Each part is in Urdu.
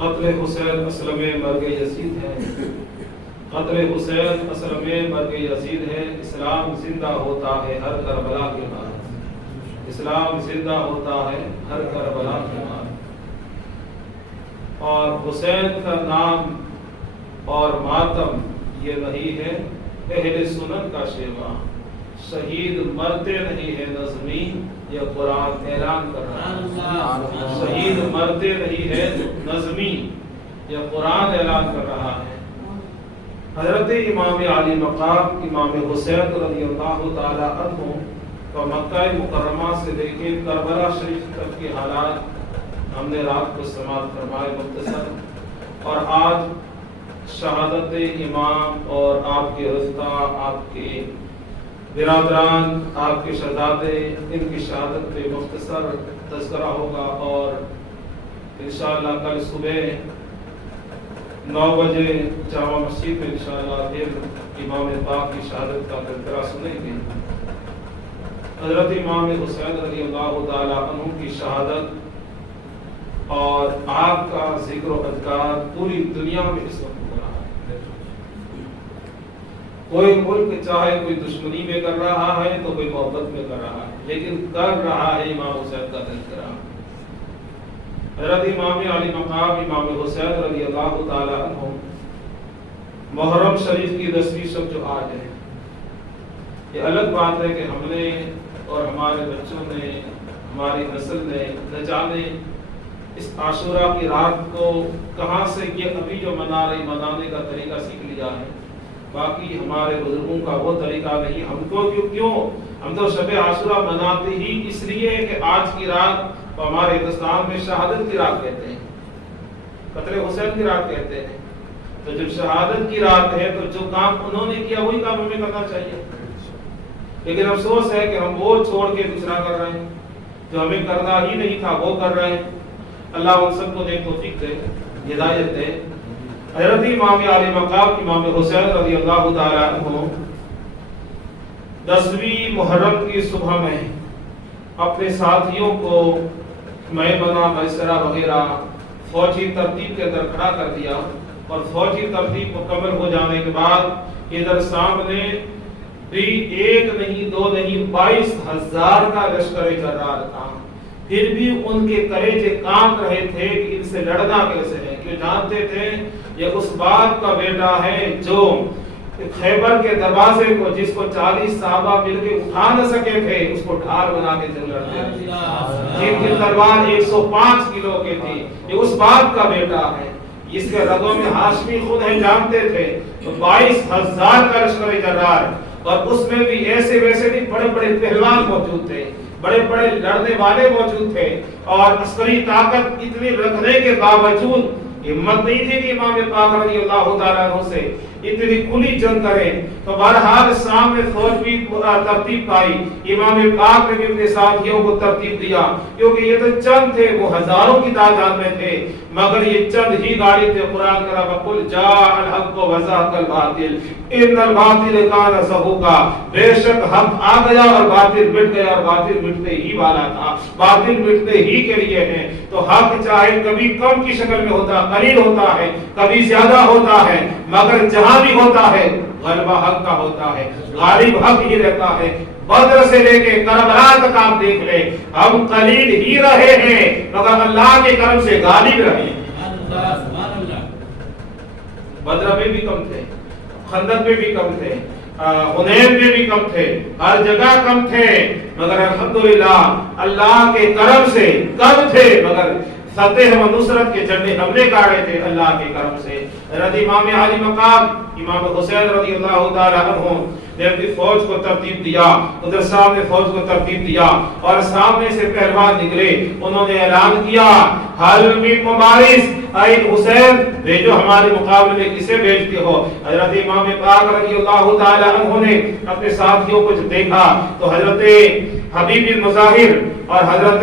قتل حسین اصل میں مرگ یزید ہے، قتل حسین اصل میں مرگ یزید ہے۔ اسلام زندہ ہوتا ہے ہر کربلا کے بعد، اسلام زندہ ہوتا ہے ہر کربلا کے بعد۔ اور حسین کا نام اور ماتم یہ نہیں ہے اہل سنت کا شیوا، شہید مرتے نہیں ہے نظمی، یہ قرآن اعلان کر رہا ہے۔ شہید مرتے نہیں ہے نظمی، یہ قرآن اعلان کر رہا ہے۔ حضرت امام علی مقام امام حسین رضی اللہ تعالی عنہ کا مکہ مکرمہ سے لے کے کربلا شریف تک کے حالات ہم نے رات کو سماعت فرمائے مختصر، اور آج شہادت امام اور آپ کے رشتہ، آپ کے برادران، آپ کے شہزادے، ان کی شہادت پہ مختصر تذکرہ ہوگا، اور انشاءاللہ کل صبح 9 بجے جامع مسجد میں انشاءاللہ پھر امام پاک کی شہادت کا تذکرہ سنیں گے۔ حضرت امام حسین رضی اللہ تعالی عنہ کی شہادت اور آپ کا ذکر و اذکار پوری دنیا میں اس وقت ہو رہا ہے۔ کوئی ملک چاہے کوئی دشمنی میں کر رہا ہے تو کوئی محبت میں کر رہا ہے، لیکن کر رہا ہے امام حسین کا تذکرہ۔ حضرت امام علی مقام امام حسین رضی اللہ تعالی عنہ محرم شریف کی 10ویں شب جو آج ہے، یہ الگ بات ہے کہ ہم نے اور ہمارے بچوں نے، ہماری نسل نے نہ جانے اس عاشورہ کی رات کو کہاں سے یہ ابھی جو منانے کا طریقہ سیکھ لیا ہے، باقی ہمارے بزرگوں کا وہ طریقہ نہیں۔ ہم کو کیوں ہم تو شب عاشورہ مناتے ہی اس لیے کہ آج کی رات ہمارے ہندوستان میں شہادت کی رات کہتے ہیں، قتل حسین کی رات کہتے ہیں۔ تو جب شہادت کی رات ہے تو جو کام انہوں نے کیا وہی کام ہمیں کرنا چاہیے، لیکن افسوس ہے کہ ہم وہ چھوڑ کے دوسرا کر رہے ہیں، جو ہمیں کرنا ہی نہیں تھا وہ کر رہے ہیں۔ اللہ ان سب کو نیک توفیق دے، ہدایت دے۔ حضرت امام علی مقام امام حسین رضی اللہ تعالی عنہ 10ویں محرم کی صبح میں اپنے ساتھیوں کو میں بنا مسئلہ وغیرہ فوجی ترتیب کے اندر کھڑا کر دیا، اور فوجی ترتیب مکمل ہو جانے کے بعد ادھر سامنے بھی 1 نہیں 2 نہیں 22,000 کا لشکر جرار تھا، پھر بھی ان کے کلیجے کانپ رہے تھے کہ ان سے لڑنا کیسے ہے، کہ جانتے تھے یہ اس باپ کا بیٹا ہے جو خیبر کے دروازے کو جس کو 40 صحابہ مل کے اٹھا نہ سکے تھے اس کو ڈھال بنا کے جنگ لڑتے تھے، جن کی تلوار 105 کلو کی تھی، یہ اس باپ کا بیٹا ہے، اس کے رگوں میں ہاشمی خون ہے، جانتے تھے۔ تو 22,000 کا لشکر جرار، اور اس میں بھی ایسے ویسے نہیں، بڑے بڑے پہلوان موجود تھے، بڑے بڑے لڑنے والے موجود تھے، اور عسکری طاقت اتنی رکھنے کے باوجود ہمت نہیں تھی کہ امام پاک رضی اللہ تعالیٰ عنہ سے اتنی کھلی جنگ کریں۔ تو بہرحال سامنے فوج بھی ترتیب پائی، امام پاک نے بھی اپنے ساتھیوں کو ترتیب دیا، کیونکہ یہ تو چند تھے، وہ ہزاروں کی تعداد میں تھے، مگر یہ چند ہی گاڑی تھے۔ قرآن کہا وَقُلْ جَاءَ الْحَقُّ وَزَهَقَ الْبَاطِلُ إِنَّ الْبَاطِلَ كَانَ زَهُوقًا، بے شک حق آ گیا اور باطل مٹ گیا، اور باطل مٹنے ہی والا تھا، باطل مٹنے ہی کے لیے ہے۔ تو حق چاہے کبھی کم کی شکل میں ہوتا، قلیل ہوتا ہے، کبھی زیادہ ہوتا ہے، مگر جہاں بھی ہوتا ہے غلبہ حق کا ہوتا ہے، غالب حق ہی رہتا ہے۔ بدر سے لے کے کربلا تک آپ دیکھ لیں، ہم قلیل ہی رہے ہیں مگر اللہ کے کرم سے غالب رہے۔ بدر میں بھی کم تھے، خندق میں بھی کم تھے، حنین میں بھی کم تھے، ہر جگہ کم تھے، مگر الحمدللہ اللہ کے کرم سے کم تھے، مگر فتح و نصرت کے جھنڈے ہم نے گاڑے تھے اللہ کے کرم سے۔ حضرت امام علی مقام امام حسین رضی اللہ تعالی عنہ نے اپنی فوج کو ترتیب دیا، ادھر سامنے فوج کو ترتیب دیا، اور سامنے سے پہلوان نکلے، انہوں نے اعلان کیا حل من مبارز، اے حسین بھیجو ہمارے مقابلے میں کسے بھیجتے ہو۔ حضرت امام پاک رضی اللہ تعالی عنہ نے اپنے ساتھیوں کو دیکھا تو حضرت حبیب المظاہر اور حضرت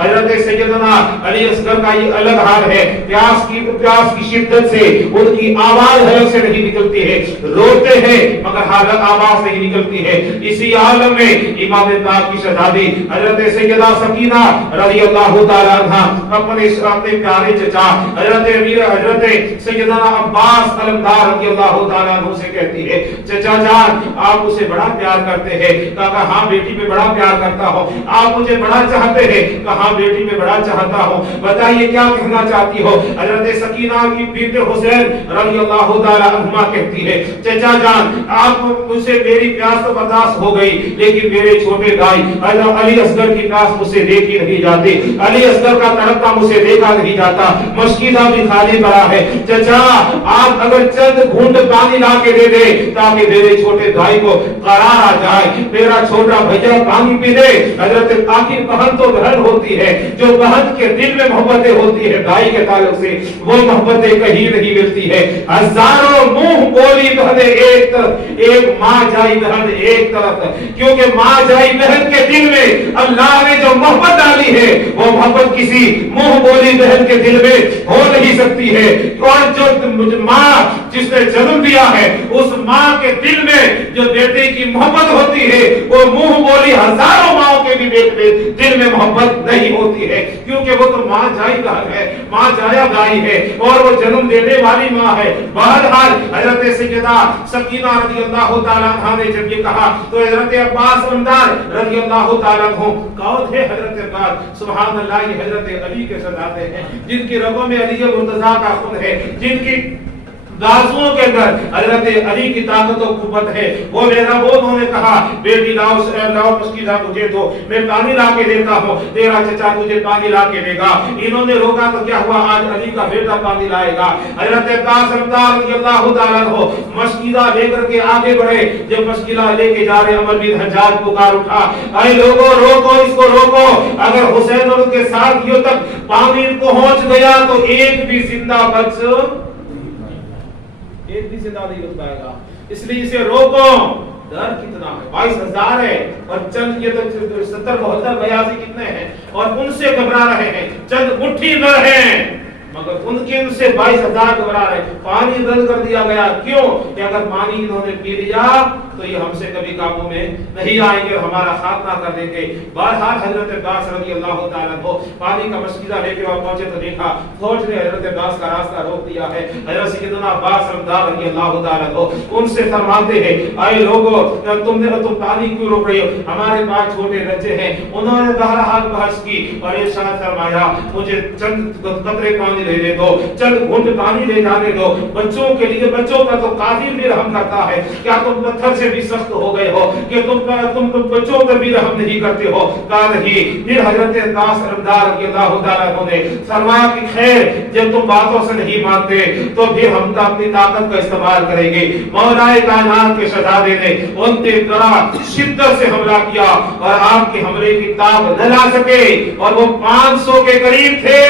حضرت سیدنا علی اصغر کا یہ الگ حال ہے. پیاس کی شدت سے ان کی آواز حلق سے نہیں نکلتی ہے, روتے ہیں مگر حالت آواز نہیں نکلتی ہے. اسی عالم میں امام پاک کی شہزادی حضرت سیدہ سکینہ رضی اللہ تعالی عنہ اپنے پیارے چچا حضرت سیدنا عباس علمدار رضی اللہ تعالی عنہ سے کہتی ہے, چچا جان آپ اسے بڑا پیار کرتے ہیں. کہا ہاں بیٹی میں بڑا پیار کرتا ہوں. آپ مجھے بڑا چاہتے ہیں. کہا بیٹی میں بڑا چاہتا ہوں. بتائیے کیا کہنا چاہتی ہو. حضرت سکینہ کی بیٹے حسین رضی اللہ تعالی عنہما کہتی ہے, چچا جان آپ مجھ سے میری پیاس تو برداشت ہو گئی, لیکن میرے چھوٹے بھائی علی اصغر کی پیاس مجھ سے دیکھی نہیں جاتی. علی اصغر کا تڑپتا مجھ سے دیکھا نہیں جاتا. مشکیدہ بھی خالی پڑا ہے. چچا آپ اگر چند گھونٹ پانی لا کے دے دے تاکہ میرے چھوٹے بھائی کو قرار آ جائے, میرا چھوٹا بھیا پانی پی دے. حضرت آخر بہن تو بہن ہوتی ہے, جو بہن کے دل میں محبتیں ہوتی ہے بھائی کے تعلق سے, وہ محبتیں کہیں نہیں ملتی ہے. ہزاروں منہ بولی بہنیں ایک طرف, ایک ماں جائی بہن ایک طرف, کیونکہ ماں جائی بہن کے دل میں اللہ نے جو محبت ڈالی ہے وہ محبت کسی منہ بولی بہن کے دل میں ہو نہیں سکتی ہے. اور جو ماں جس نے جنم دیا ہے اس ماں کے دل میں جو بیٹے کی محبت ہوتی ہے وہ منہ بولی ہزاروں ماں کے بھی دل میں محبت نہیں ہوتی ہے, کیونکہ وہ تو ماں جائی بہن ہے, ماں جایا بھائی ہے, اور وہ جنم دینے والی ماں ہے. بہرحال حضرت سیدہ سکینہ رضی اللہ تعالیٰ عنہ نے جب یہ کہا تو حضرت عباس علمدار رضی اللہ تعالیٰ عنہ کون تھے؟ حضرت عباس, سبحان اللہ, یہ حضرت علی کے شہزادے ہیں جن کی رگوں میں علی مرتضیٰ کا خون ہے, جن کی بازوؤں کے اندر حضرت علی کی طاقت و قوت ہے. وہ میرا وہ انہوں نے کہا بیٹی لاؤ مشکیزہ مجھے دو, میں پانی لا کے دیتا ہوں, تیرا چچا تجھے پانی لا کے دے گا. انہوں نے روکا تو کیا ہوا, آج علی کا بیٹا پانی لائے گا. حضرت عباس علمدار رضی اللہ تعالیٰ عنہ مشکیزہ لے کر کے آگے بڑھے. جب مشکیزہ لے کے جا رہے عمر بن حجاج پکار اٹھا, اے لوگوں روکو اس کو روکو, اگر حسین اور ان کے ساتھیوں تک پانی پہنچ گیا تو ایک بھی زندہ نہیں بچ پائے گا, اس لیے اسے روکو. ڈر کتنا ہے, 22,000 ہے, اور چند یہ تو 70 72 82 کتنے ہیں, اور ان سے گھبرا رہے ہیں, چند مٹھی بھر ہیں, مگر ان سے 22,000 گھبرا رہے. پانی بند کر دیا گیا, کیوں کہ اگر پانی انہوں نے پی لیا تو یہ ہم سے کبھی قابو میں نہیں آئیں گے, ہمارا خاتمہ کر دیں گے. بہرحال حضرت عباس رضی اللہ تعالیٰ عنہ پانی کا مشکیزہ لے کے وہاں پہنچے تو دیکھا فوج نے حضرت عباس کا راستہ روک دیا ہے. حضرت سیدنا عباس علمدار رضی اللہ تعالیٰ عنہ ان سے فرماتے ہیں, اے لوگوں تم پانی کیوں روک رہے ہو, ہمارے پاس چھوٹے بچے ہیں. انہوں نے بہرحال بحث کی اور ارشاد فرمایا, مجھے چند قطرے پانی لے دے دو, چند گھونٹ پانی لے جانے دو. بچوں کے لیے, بچوں کا تو قادر بھی رحم کرتا ہے, کیا تم پتھر سے بھی سخت ہو گئے ہو کہ تم بچوں پر بھی رحم نہیں کرتے ہو؟ کہا نہیں. پھر حضرت عباس علمدار رضی اللہ تعالیٰ عنہ نے فرمایا کہ خیر, جب تم باتوں سے نہیں مانتے تو پھر ہم تو اپنی طاقت کا استعمال کریں گے. مولا کائنات کے شہزادے نے ان کے طرح شدت سے حملہ کیا اور آپ کے حملے کی تاب نہ لا سکے, اور وہ 500 کے قریب تھے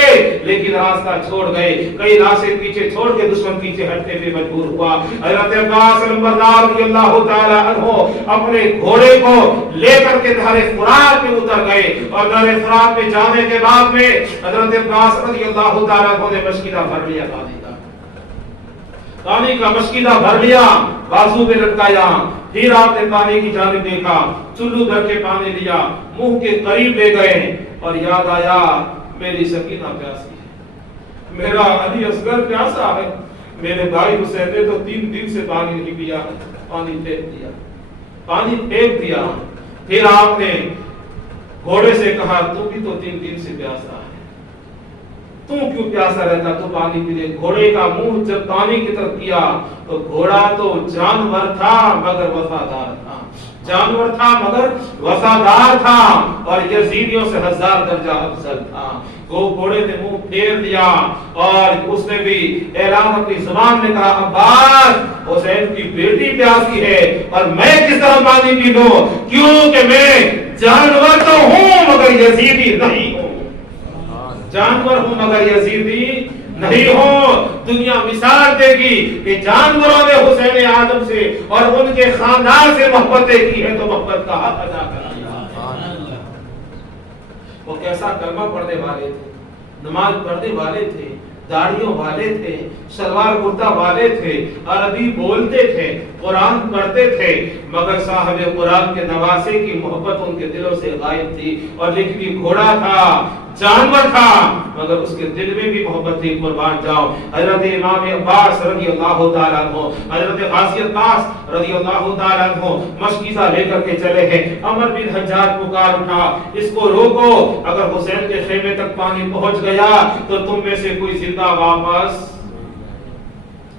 لیکن راستہ چھوڑ گئے. کئی راستے پیچھے چھوڑ کے دشمن پیچھے ہٹنے پہ مجبور ہوا. حضرت عباس علمدار رضی اللہ تعالیٰ عنہ اپنے گھوڑے کو لے کر کے نہر فرات میں اتر گئے, اور نہر فرات میں جانے کے بعد میں حضرت عباس رضی اللہ تعالیٰ عنہ نے مشکیزہ بھر لیا, پانی کا مشکیزہ بھر لیا, بازو پہ لٹکایا. پھر آپ نے پانی کی جانب دیکھا, چلو بھر کے پانی لیا, منہ کے قریب لے گئے, اور یاد آیا میری سکینہ پیاسی ہے, میرا علی اصغر پیاسا ہے, میرے بھائی حسین نے تو 3 دن سے پانی نہیں پیا, پانی پھینک دیا. پھر آپ نے گھوڑے سے کہا, تو بھی تو 3 دن سے پیاسا ہے, تو کیوں پیاسا رہتا, تو پانی پی لے. گھوڑے کا منہ جب پانی کی طرف کیا تو گھوڑا تو جانور تھا مگر وفادار تھا, جانور تھا مگر وفادار تھا, اور یزیدیوں سے 1000 درجہ افضل تھا. وہ گھوڑے نے منہ پھیر دیا اور اس نے بھی اعلان اپنی زبان میں کہا, عباس حسین کی بیٹی پیاسی ہے اور میں کس طرح پانی پی لوں, کیونکہ میں جانور تو ہوں مگر یزیدی نہیں ہوں, جانور ہوں مگر یزیدی نہیں ہوں. دنیا مثال دے گی کہ جانوروں نے حسین آدم سے اور ان کے خاندان سے محبتیں کی ہے تو محبت کا حق ادا کر دیا. وہ کیسا کلمہ پڑھنے والے تھے، نماز پڑھنے والے تھے، داڑھیوں والے تھے، شلوار کرتا والے تھے، عربی بولتے تھے، قرآن پڑھتے تھے، مگر صاحب قرآن کے نواسے کی محبت ان کے دلوں سے غائب تھی. اور لیکن یہ گھوڑا تھا، جانور تھا، مگر اس کے دل میں بھی محبت تھی. قربان جاؤ. حضرت امام عباس رضی اللہ تعالیٰ عنہ، حضرت غازی عباس رضی اللہ تعالیٰ عنہ مشکیزہ لے کر کے چلے ہیں. عمر بن حجاج پکار اٹھا، اس کو روکو، اگر حسین کے خیمے تک پانی پہنچ گیا تو تم میں سے کوئی زندہ واپس،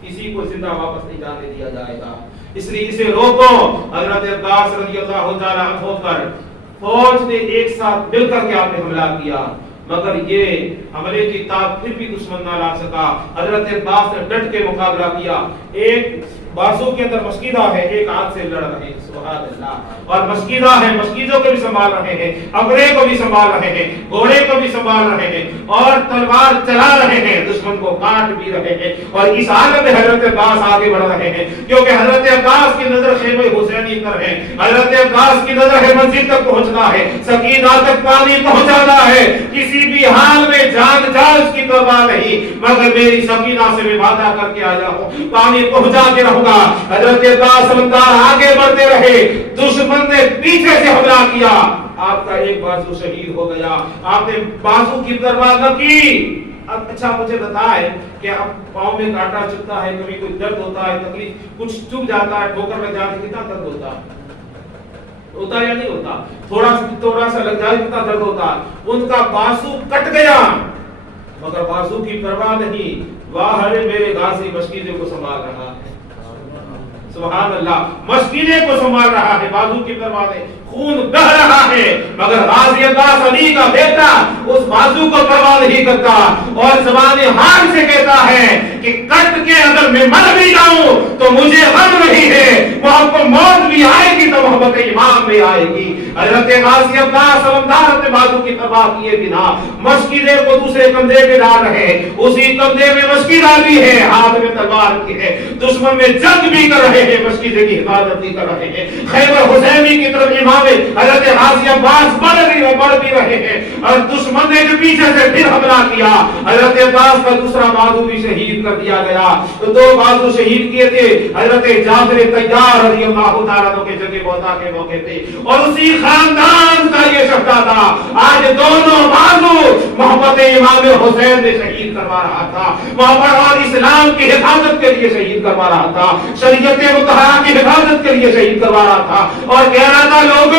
کسی کو زندہ واپس نہیں جانے دیا جائے گا، اس لیے اسے روکو. حضرت عباس رضی اللہ تعالیٰ عنہ پر فوج نے ایک ساتھ مل کر کے آپ نے حملہ کیا، مگر یہ حملے کی تاب پھر بھی دشمن نہ لا سکا. حضرت عباس نے ڈٹ کے مقابلہ کیا. ایک بازو کے اندر مشکیزہ ہے، ایک ہاتھ سے لڑ رہے ہیں، سبحان اللہ، اور مشکیزہ ہے، مشکیزوں کو بھی سنبھال رہے ہیں، اگرے کو بھی سنبھال رہے ہیں، گھوڑے کو بھی سنبھال رہے ہیں، اور تلوار چلا رہے ہیں، دشمن کو کاٹ بھی رہے ہیں. اور اس حالت میں حضرت عباس آگے بڑھ رہے ہیں، کیونکہ حضرت عباس کی نظر خیمہ حسینی پر ہے، حضرت عباس کی نظر ہے منزل تک پہنچنا ہے، سکینہ تک پانی پہنچانا ہے. کسی بھی حال میں جان اس کی پرواہ نہیں، مگر میری سکینہ سے میں وعدہ کر کے آیا ہوں، پانی پہنچا کے رہوں. حضرت عباس سمندار آگے بڑھتے رہے، دشمن نے پیچھے سے حملہ کیا، آپ کا ایک بازو شہید ہو گیا. آپ نے بازو کی پرواہ نہ کی. اب اچھا مجھے بتائے کہ اب پاؤں میں کانٹا چبھتا ہے، کبھی کوئی درد ہوتا ہے، تکلیف کچھ چبھ جاتا ہے، ٹھوکر لگ جاتی ہے، کتنا درد ہوتا ہے یا نہیں ہوتا؟ تھوڑا سا لگ جائے کتنا درد ہوتا ہے. ان کا بازو کٹ گیا، مگر بازو کی پرواہ نہیں. واہ میرے غازی مشکیزے کو سنبھال رہا ہے، سبحان اللہ، مشکیزے کو سنبھال رہا ہے، بازو کی پرواہ نہیں. خون بہ رہا ہے، مگر غازی عباس علی کا بیٹا اس بازو کو پرواہ نہیں کرتا، اور زبان حال سے کہتا ہے کہ کٹ کے اگر میں مر بھی جاؤں تو مجھے غم نہیں ہے، وہ موت بھی آئے گی تو محبت امام میں آئے گی. حضرت غازی عباس سمندار اپنے بازو کی پرواہ کیے بنا مشکیزے کو دوسرے کندھے پہ ڈال رہے، اسی کندھے میں مشکیزہ بھی ہے، ہاتھ میں تلوار بھی ہے، دشمن میں جنگ بھی کر رہے ہیں، مشکیزے کی حفاظت بھی کر رہے ہیں. خیبر حسینی کی طرف امام حضرت غازی عباس بڑھ بھی رہے ہیں، اور دشمن نے جو پیچھے سے پھر حملہ کیا، حضرت عباس کا دوسرا بازو بھی شہید کر دیا گیا. تو دو بازو شہید کیے تھے حضرت جعفر طیار رضی اللہ تعالیٰ عنہ کے جنگ موتا کے موقع پہ، اور اسی خاندان کا یہ شہزادہ آج دونوں بازو محبت امام حسین نے شہید کروا رہا تھا، محبت اور اسلام کی حفاظت کے لیے شہید کروا رہا تھا، شریعت مطہرہ کی حفاظت کے لیے شہید کروا رہا تھا، اور کہہ رہا تھا لوگوں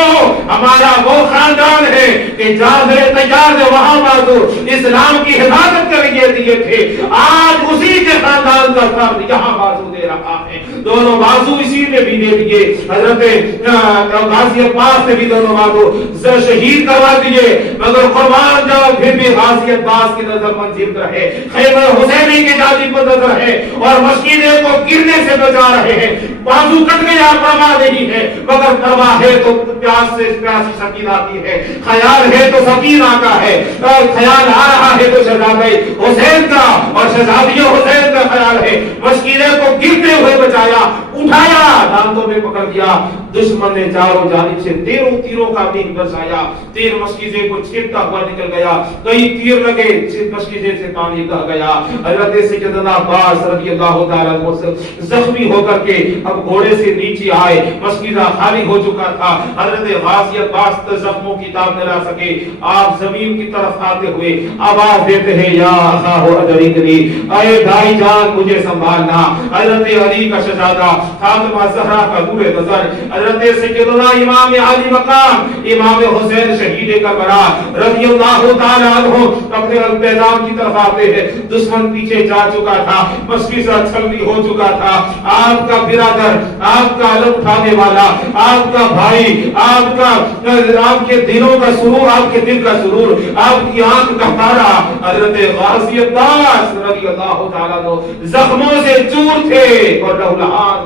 ہمارا وہ خاندان ہے کہ جعفر طیار نے وہاں بازو اسلام کی حفاظت کے لیے دیے تھے، آج اسی کے خاندان کا فرد یہاں بازو دے رہا ہے. دونوں بازو اسی نے بھی دے دیے. حضرت غازی عباس نے بھی دونوں بازو شہید کروا دیے، مگر قربان جاؤ پھر بھی غازی عباس کی نظر منزل رہے، خیبر حسینی کی جانب پر نظر ہے، اور مشکیزے کو گرنے سے بچا رہے ہیں. بازو کٹ گیا پرواہ نہیں ہے، مگر پرواہ ہے تو پیاس سے پیاسی سکینہ کی ہے، خیال ہے تو سکینہ کا ہے، اور خیال آ رہا ہے تو شہزادے حسین کا اور شہزادیوں حسین کا خیال ہے. مشکیزے کو گرتے ہوئے بچایا، اٹھایا، دانتوں میں پکڑ دیا. دشمن نے چاروں جانب سے 13 تیروں کا میغ برسایا، تیر مشکیزے کو چھیدتا ہوا نکل گیا، کئی تیر لگے، مشکیزے سے پانی بہہ گیا. حضرت سیدنا عباس رضی اللہ تعالیٰ عنہ زخمی ہو کر کے اب گھوڑے سے نیچے آئے، مشکیزہ خالی ہو چکا تھا. حضرت غازی عباس زخموں کی تاب نہ لا سکے، آپ زمین کی طرف آتے ہوئے آواز دیتے ہیں یا اخاہ ادرکنی، اے بھائی جان مجھے سنبھالنا. حضرت علی کا شہزادہ، فاطمہ زہرا کا نور نظر، حضرت سیدنا امام علی مقام امام حسین شہید کربلا رضی اللہ تعالی عنہ اپنے میدان کی طرف آتے ہیں. دشمن پیچھے جا چکا تھا، مشکیزہ چھلنی ہو چکا تھا. آپ کا برادر، آپ کا علم اٹھانے والا، آپ کا بھائی، آپ کے دلوں کا سرور، آپ کے دل کا سرور، آپ کی آنکھ کا تارا حضرت غازی عباس رضی اللہ تعالیٰ عنہ زخموں سے چور تھے اور لہولہان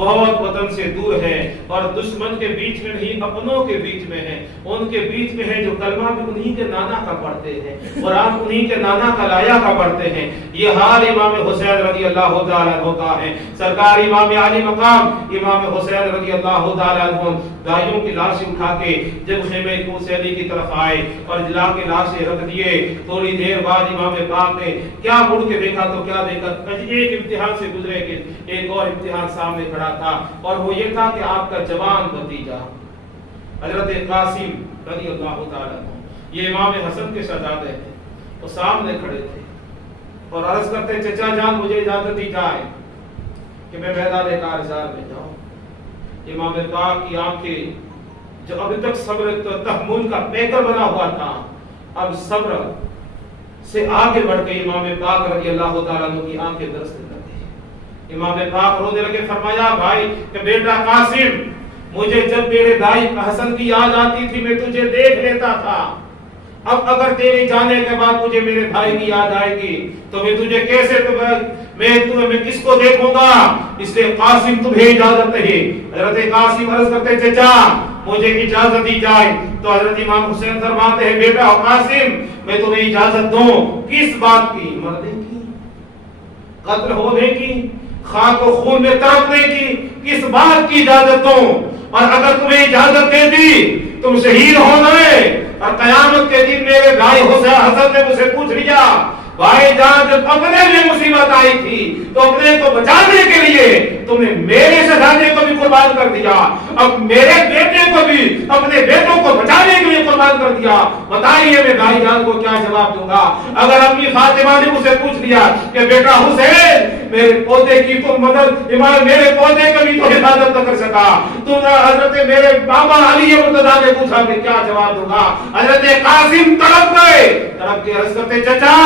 بہت وطن سے دور ہے اور دشمن کے بیچ میں نہیں اپنوں کے بیچ میں ہے، ان کے بیچ میں ہے جو کلمہ بھی انہی کے نانا کا پڑھتے ہیں، قرآن انہی کے نانا کا لایا کا پڑھتے ہیں۔ یہ حال امام حسین رضی اللہ تعالیٰ عنہ کا ہے۔ سرکار امام علی مقام امام حسین رضی اللہ تعالیٰ عنہ دائیوں کی لاشیں اٹھا کے جب خیمہ حسینی کی طرف آئے اور جلا کے لاشیں رکھ دیے، تھوڑی دیر بعد امام پاک نے کیا مڑ کے دیکھا تو کیا دیکھا، ایک امتحان سے گزرے کہ ایک اور امتحان سامنے کھڑا تھا، اور وہ یہ تھا کہ آپ کا جوان بھتیجا حضرت قاسم رضی اللہ تعالیٰ عنہ، یہ امام حسن کے شہزادے ہیں، وہ سامنے کھڑے تھے اور عرض کرتے چچا جان مجھے اجازت دی جائے کہ میں میدان کارزار میں جاؤں۔ امام پاک کی آنکھیں جو ابھی تک صبر تحمل کا پیکر بنا ہوا تھا، اب صبر سے آگے بڑھ کے امام پاک رضی اللہ تعالیٰ عنہ کی آنکھیں درسنے لگی۔ امام پاک رونے لگے، فرمایا بھائی کہ بیٹا قاسم، مجھے جب میرے بھائی حسن کی یاد آتی تھی میں تجھے دیکھ لیتا تھا، اب اگر تیرے جانے کے بعد مجھے میرے بھائی کی یاد آئے گی تو میں تجھے کیسے میں کس کو دیکھوں گا، اس لیے قاسم تمہیں اجازت نہیں۔ حضرت قاسم عرض کرتے چچا مجھے اجازت دی جائے، تو حضرت امام حسین فرماتے ہیں بیٹا قاسم میں تمہیں اجازت دوں، کس بات کی؟ مرنے کی، قتل ہونے کی، خاک و خون میں تڑپنے کی، کس بات کی اجازت دوں؟ اور اگر تمہیں اجازت دے دی تم شہید ہو گئے، اور قیامت کے دن میرے بھائی حسن نے مجھ سے پوچھ لیا بھائی جان جب اپنے لیے مصیبت آئی تھی تو اپنے کو بچانے کے لیے تم نے میرے شہزادے کو بھی قربان کر دیا، اب میرے بیٹے کو بھی اپنے بیٹوں کو بچانے کے لیے قربان کر دیا، بتائیے میں بھائی جان کو کیا جواب دوں گا؟ اگر اپنی فاطمہ نے مجھ سے پوچھ لیا کہ بیٹا حسین میرے پودے کی تو مدد، میرے پودے کا بھی تو حفاظت نہ کر سکا، تو حضرت میرے بابا علی مرتضیٰ نے پوچھا میں کیا جواب دوں گا؟ حضرت قاسم تڑپ گئے، تڑپ کے عرض کرتے چچا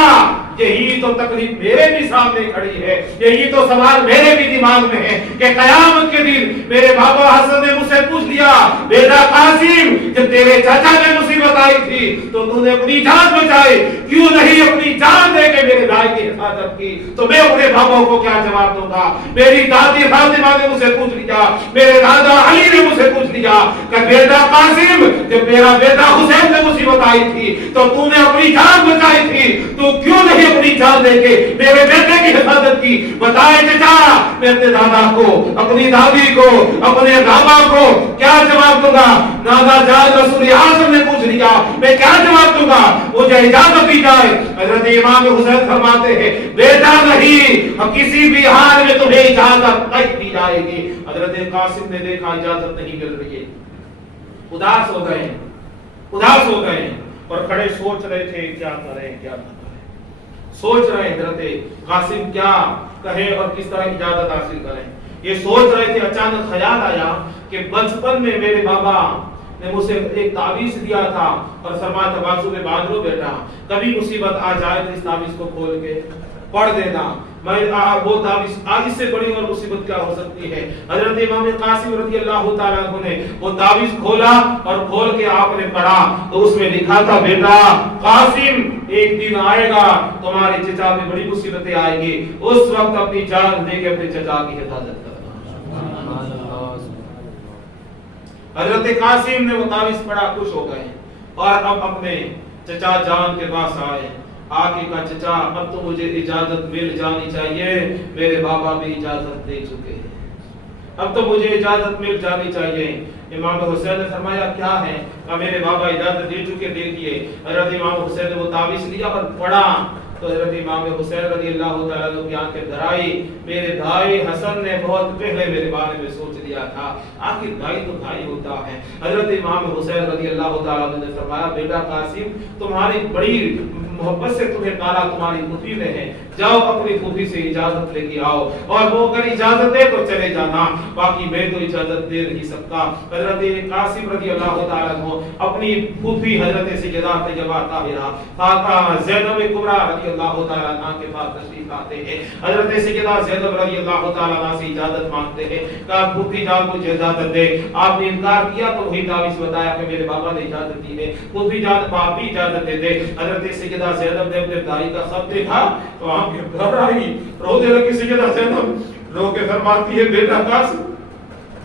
یہی تو تکلیف میرے بھی سامنے کھڑی ہے، یہی تو سوال میرے بھی دماغ میں ہے کہ قیامت کے دن میرے بابا حسن نے مجھ سے پوچھ لیا بیٹا قاسم جب تیرے چچا میں مصیبت آئی تھی تو تو نے اپنی جان بچائی، کیوں نہیں اپنی جان دے کے میرے بھائی کی حفاظت کی؟ تو میں اپنے بابا کو کیا جواب دوں گا؟ میری دادی فاطمہ نے مجھ سے پوچھ لیا، میرے دادا علی نے مجھ سے پوچھ لیا کہ بیٹا قاسم جب میرا بیٹا حسین میں مصیبت آئی تھی تو تو نے اپنی جان بچائی تھی، تو کیوں نہیں اپنی جان دے کے میرے بیٹے کی حفاظت کی؟ بتائے چچا میں اپنے دادا کو، اپنی دادی کو، اپنے بابا کو کیا جواب دوں گا؟ دادا جان رسول اعظم نے پوچھ لیا میں کیا جواب دوں گا؟ مجھے اجازت دی جائے۔ حضرت امام حسین فرماتے ہیں بیٹا نہیں، کسی بھی حال میں تمہیں اجازت نہیں دی جائے گی۔ حضرت قاسم نے دیکھا اجازت نہیں مل رہی ہے، اداس ہو گئے اور کھڑے سوچ رہے تھے کیا کریں کیا کریں، سوچ رہے ہیں حضرت قاسم کیا کہیں اور کس طرح اجازت حاصل کریں، یہ سوچ رہے تھے۔ اچانک خیال آیا کہ بچپن میں میرے بابا نے مجھ سے ایک تعویذ دیا تھا اور فرمایا تھا بازو میں باندھ لو بیٹا، کبھی مصیبت آ جائے تو اس تعویذ کو کھول کے پڑھ دینا، میں وہ تعویذ آج سے بڑی اور مصیبت کیا ہو سکتی ہے۔ حضرت امام قاسم رضی اللہ تعالیٰ عنہ نے وہ تعویذ کھولا اور کھول کے آپ نے پڑھا تو اس میں لکھا تھا بیٹا قاسم ایک دن آئے گا تمہارے چچا میں بڑی مصیبتیں آئیں گی، اس وقت اپنی جان دے کے اپنے چچا کی حفاظت کرنا۔ حضرت قاسم نے وہ تعویذ پڑھا، خوش ہو گئے اور اب اپنے چچا جان کے پاس آئے، آگے کا چچا اب تو مجھے اجازت مل جانی چاہیے، میرے بابا بھی اجازت دے چکے ہیں، اب تو مجھے اجازت مل جانی چاہیے۔ امام حسین نے فرمایا کیا ہے؟ میرے بابا اجازت دے چکے، دیکھیے۔ حضرت امام حسین نے وہ تعویذ لیا اور پڑھا تو حضرت امام حسین رضی اللہ تعالیٰ عنہ کی آنکھیں بھر آئی، میرے بھائی حسن نے بہت پہلے میرے بارے میں سوچ لیا تھا، آخر بھائی تو بھائی ہوتا ہے۔ حضرت امام حسین رضی اللہ تعالیٰ عنہ نے فرمایا بیٹا قاسم تمہاری بڑی محبت سے تمہیں پالا تمہاری پھوپھی نے ہے، جاؤ اپنی پھوپھی سے اجازت لے کے آؤ، اور وہ اگر اجازت دے تو چلے جانا، باقی میں تو اجازت دے نہیں سکتا۔ حضرت قاسم رضی اللہ تعالیٰ عنہ اپنی پھوپھی حضرت سیدہ طیبہ طاہرہ فاطمہ زینب کبریٰ رضی اللہ تعالیٰ عنہ کے پاس تشریف لاتے ہیں، حضرت سیدہ زینب رضی اللہ تعالیٰ عنہ سے اجازت مانگتے ہیں کہ پھوپھی جان مجھے اجازت دے۔ آپ نے انکار کیا تو وہی تعویذ بتایا کہ میرے بابا نے اجازت دی ہے، پھوپھی جان آپ بھی اجازت دے دے۔ حضرت سیدہ زینب نے اپنے بھائی کا خط دیکھا تو آپ کے گھر آئی، رونے لگی سیدہ زینب، رو کے فرماتی ہے بیٹا قاسم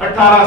18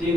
3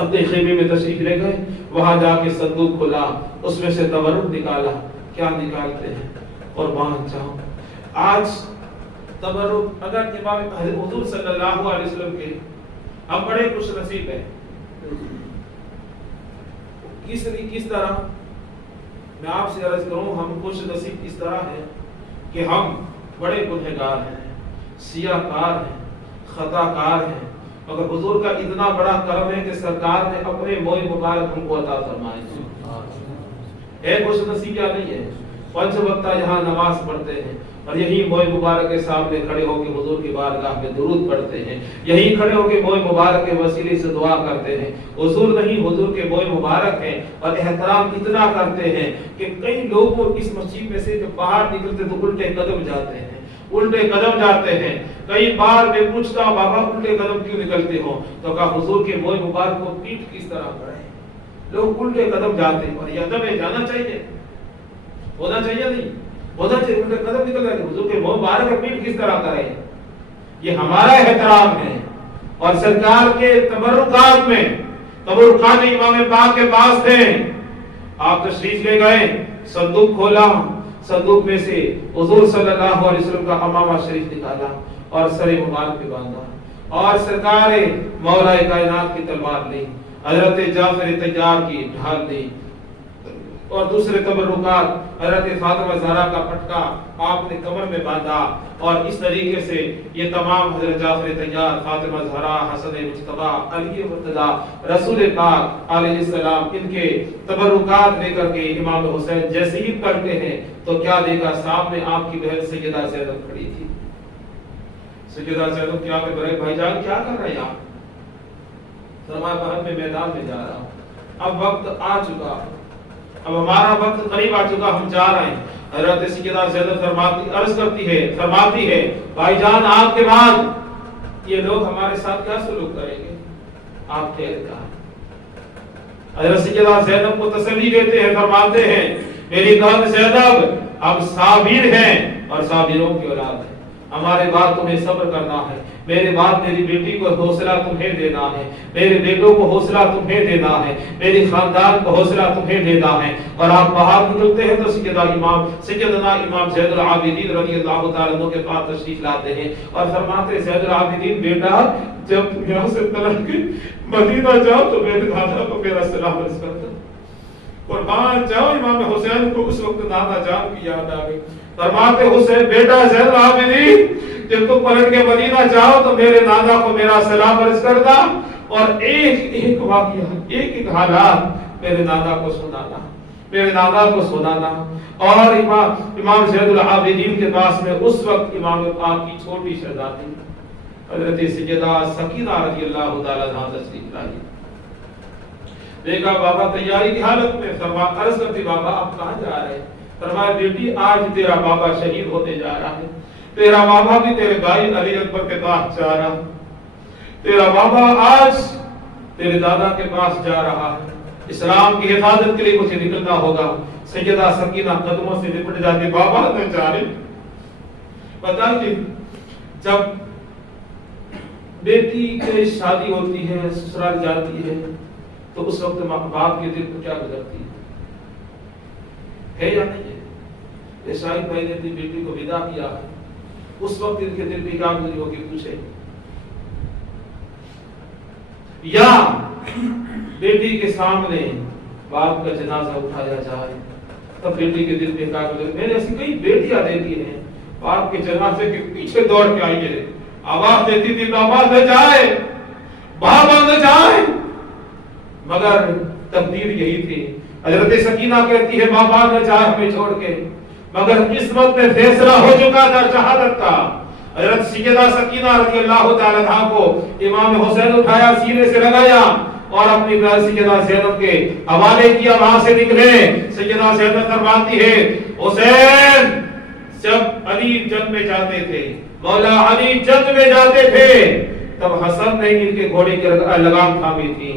اپنے خیمے میں تشریف لے گئے، وہاں جا کے صندوق کھولا، اس میں سے تبرک نکالا. کیا نکالتے ہیں؟ قربان جاؤ. آج تبرک اگر امام حضور صلی اللہ علیہ وسلم کے ہم بڑے خوش نصیب ہیں. کس طرح میں آپ سے عرض کروں، ہم خوش نصیب اس طرح ہیں کہ ہم بڑے گنہگار ہیں، سیاہ کار ہیں، خطا کار ہیں، مگر حضور کا اتنا بڑا کرم ہے کہ سرکار نے اپنے موئے مبارک ہم کو عطا فرمائے. اے خوش نصیب کیا نہیں ہے؟ 5 وقتہ یہاں نماز پڑھتے ہیں اور یہی موئے مبارک کے سامنے کھڑے ہو کے حضور کی بارگاہ میں درود پڑھتے ہیں، یہی کھڑے ہو کے موئے مبارک کے وسیلے سے دعا کرتے ہیں. حضور نہیں، حضور کے موئے مبارک ہیں اور احترام اتنا کرتے ہیں کہ کئی لوگ اس مسجد میں سے جب باہر نکلتے تو الٹے قدم جاتے ہیں، الٹے قدم جاتے ہیں. کئی بار میں پوچھتا ہوں بابا الٹے قدم کیوں نکلتے ہو؟ تو کہا حضور کے موئے مبارک کو پیٹ کس طرح پڑے. لوگ الٹے قدم جاتے ہیں اور یہ ادب ہے، جانا چاہیے، ہونا چاہیے نہیں ہونا چاہیے. الٹے قدم نکل رہے ہیں، حضور کے موئے مبارک کو پیٹ کس طرح کرے؟ یہ ہمارا احترام ہے. اور سرکار کے تبرکات میں تبرکات امام پاک کے پاس تھے. آپ تشریف لے گئے، صندوق کھولا، صندوق میں سے حضور صلی اللہ علیہ وسلم کا امامہ شریف نکالا اور سر مبارک پہ باندھا اور سرکار مولا کائنات کی تلوار لی، حضرت جعفر طیار کی ڈھال لی اور دوسرے تبرکات حضرت فاطمہ زہرا کا پٹکا آپ نے کمر میں باندھا. اور اس طریقے سے یہ تمام حضرت جعفر طیار، فاطمہ زہرا، حسن مجتبی، علی مرتضی، رسول پاک علیہ السلام، ان کے تبرکات لے کر کے امام حسین جیسے ہی کرتے ہیں تو کیا دیکھا؟ سامنے آپ کی بہن سیدہ زینب کھڑی تھی. سیدہ زینب کیا کہ بڑے بھائی جان کیا کر رہے ہیں آپ؟ فرمایا بہن میں میدان میں جا رہا ہوں، اب وقت آ چکا، اب ہمارا وقت قریب آ چکا، ہم جا رہے ہیں. حضرت سیدہ زینب فرماتی ہے بھائی جان آپ کے بعد یہ لوگ ہمارے ساتھ کیا سلوک کریں گے؟ آپ ٹھہر کہا. حضرت سیدہ زینب کو تسلی دیتے ہیں، فرماتے ہیں میری بہن زینب اب صابر ہیں اور صابروں کی اولاد ہے. ہمارے بعد تمہیں صبر کرنا ہے، میرے بعد میری بیٹی کو حوصلہ تمہیں دینا ہے، میرے بیٹوں کو حوصلہ تمہیں دینا ہے، میری خاندان کو حوصلہ تمہیں دینا ہے. اور آپ باہر نکلتے ہیں تو سیدنا امام زید العابدین رضی اللہ تعالیٰ عنہ کے پاس تشریف لاتے ہیں اور فرماتے ہیں زید العابدین بیٹا جب تم یہاں سے تلک کے مدینہ جاؤ تو میرے دادا کو میرا سلام عرض کر دو. قربان جاؤ امام حسین کو اس وقت دادا جان کی یاد آ گئی. فرماتے حسین بیٹا زید العابدین جب تم پلٹ کے مدینہ جاؤ تو میرے نانا کو میرا سلام عرض کرنا اور ایک واقعہ ایک حالات میرے نانا کو سنانا، میرے نانا کو سنانا. اور امام زید العابدین کے پاس میں اس وقت امام پاک کی چھوٹی شہزادی حضرت سیدہ سکینہ رضی اللہ تعالیٰ عنہا تشریف لائی. دیکھا بابا تیاری کی حالت میں، عرض کرتی بابا آپ کہاں جا رہے ہیں؟ فرمایا بیٹی آج تیرا بابا شہید ہوتے جا رہا ہے، تیرا بابا بھی تیرے بھائی علی اکبر کے پاس جا رہا، تیرا بابا آج تیرے دادا کے پاس جا رہا ہے، اسلام کی حفاظت کے لیے مجھے نکلنا ہوگا. سیدہ سکینہ قدموں سے لپٹ جاتی بابا نہ جانے. بتائیے جب بیٹی کی شادی ہوتی ہے، سسرال جاتی ہے تو اس وقت ماں باپ کے دل کو کیا گزرتی ہے یا نہیں ہے؟ شاہد بھائی نے اپنی بیٹی کو ودا کیا ہے، اس وقت ان کے دل پہ کیا گزری ہوگی پوچھے. یا بیٹی کے سامنے باپ کا جنازہ اٹھایا جائے تب بیٹی کے دل پہ کیا گزری. میں نے ایسی کئی بیٹیاں دیکھی ہیں باپ کے جنازے کے پیچھے دوڑ کے آئی ہے، آواز دیتی تھی بابا نہ جائے، بابا نہ جائے، مگر تقدیر یہی تھی. حضرت سکینہ کہتی ہے بابا نہ جائے ہمیں چھوڑ کے، مگر قسمت میں فیصلہ ہو چکا تھا شہادت کا. حضرت سیدہ سکینہ رضی اللہ تعالیٰ عنہا کو امام حسین اٹھایا، سینے سے لگایا اور اپنی سیدہ زینب کے حوالے کیا. وہاں سے نکلے سیدہ زینب فرماتی ہے حسین جب علی جنگ میں جاتے تھے، مولا علی جنگ میں جاتے تھے تب حسن نے ان کے گھوڑے کی لگام تھامی تھی،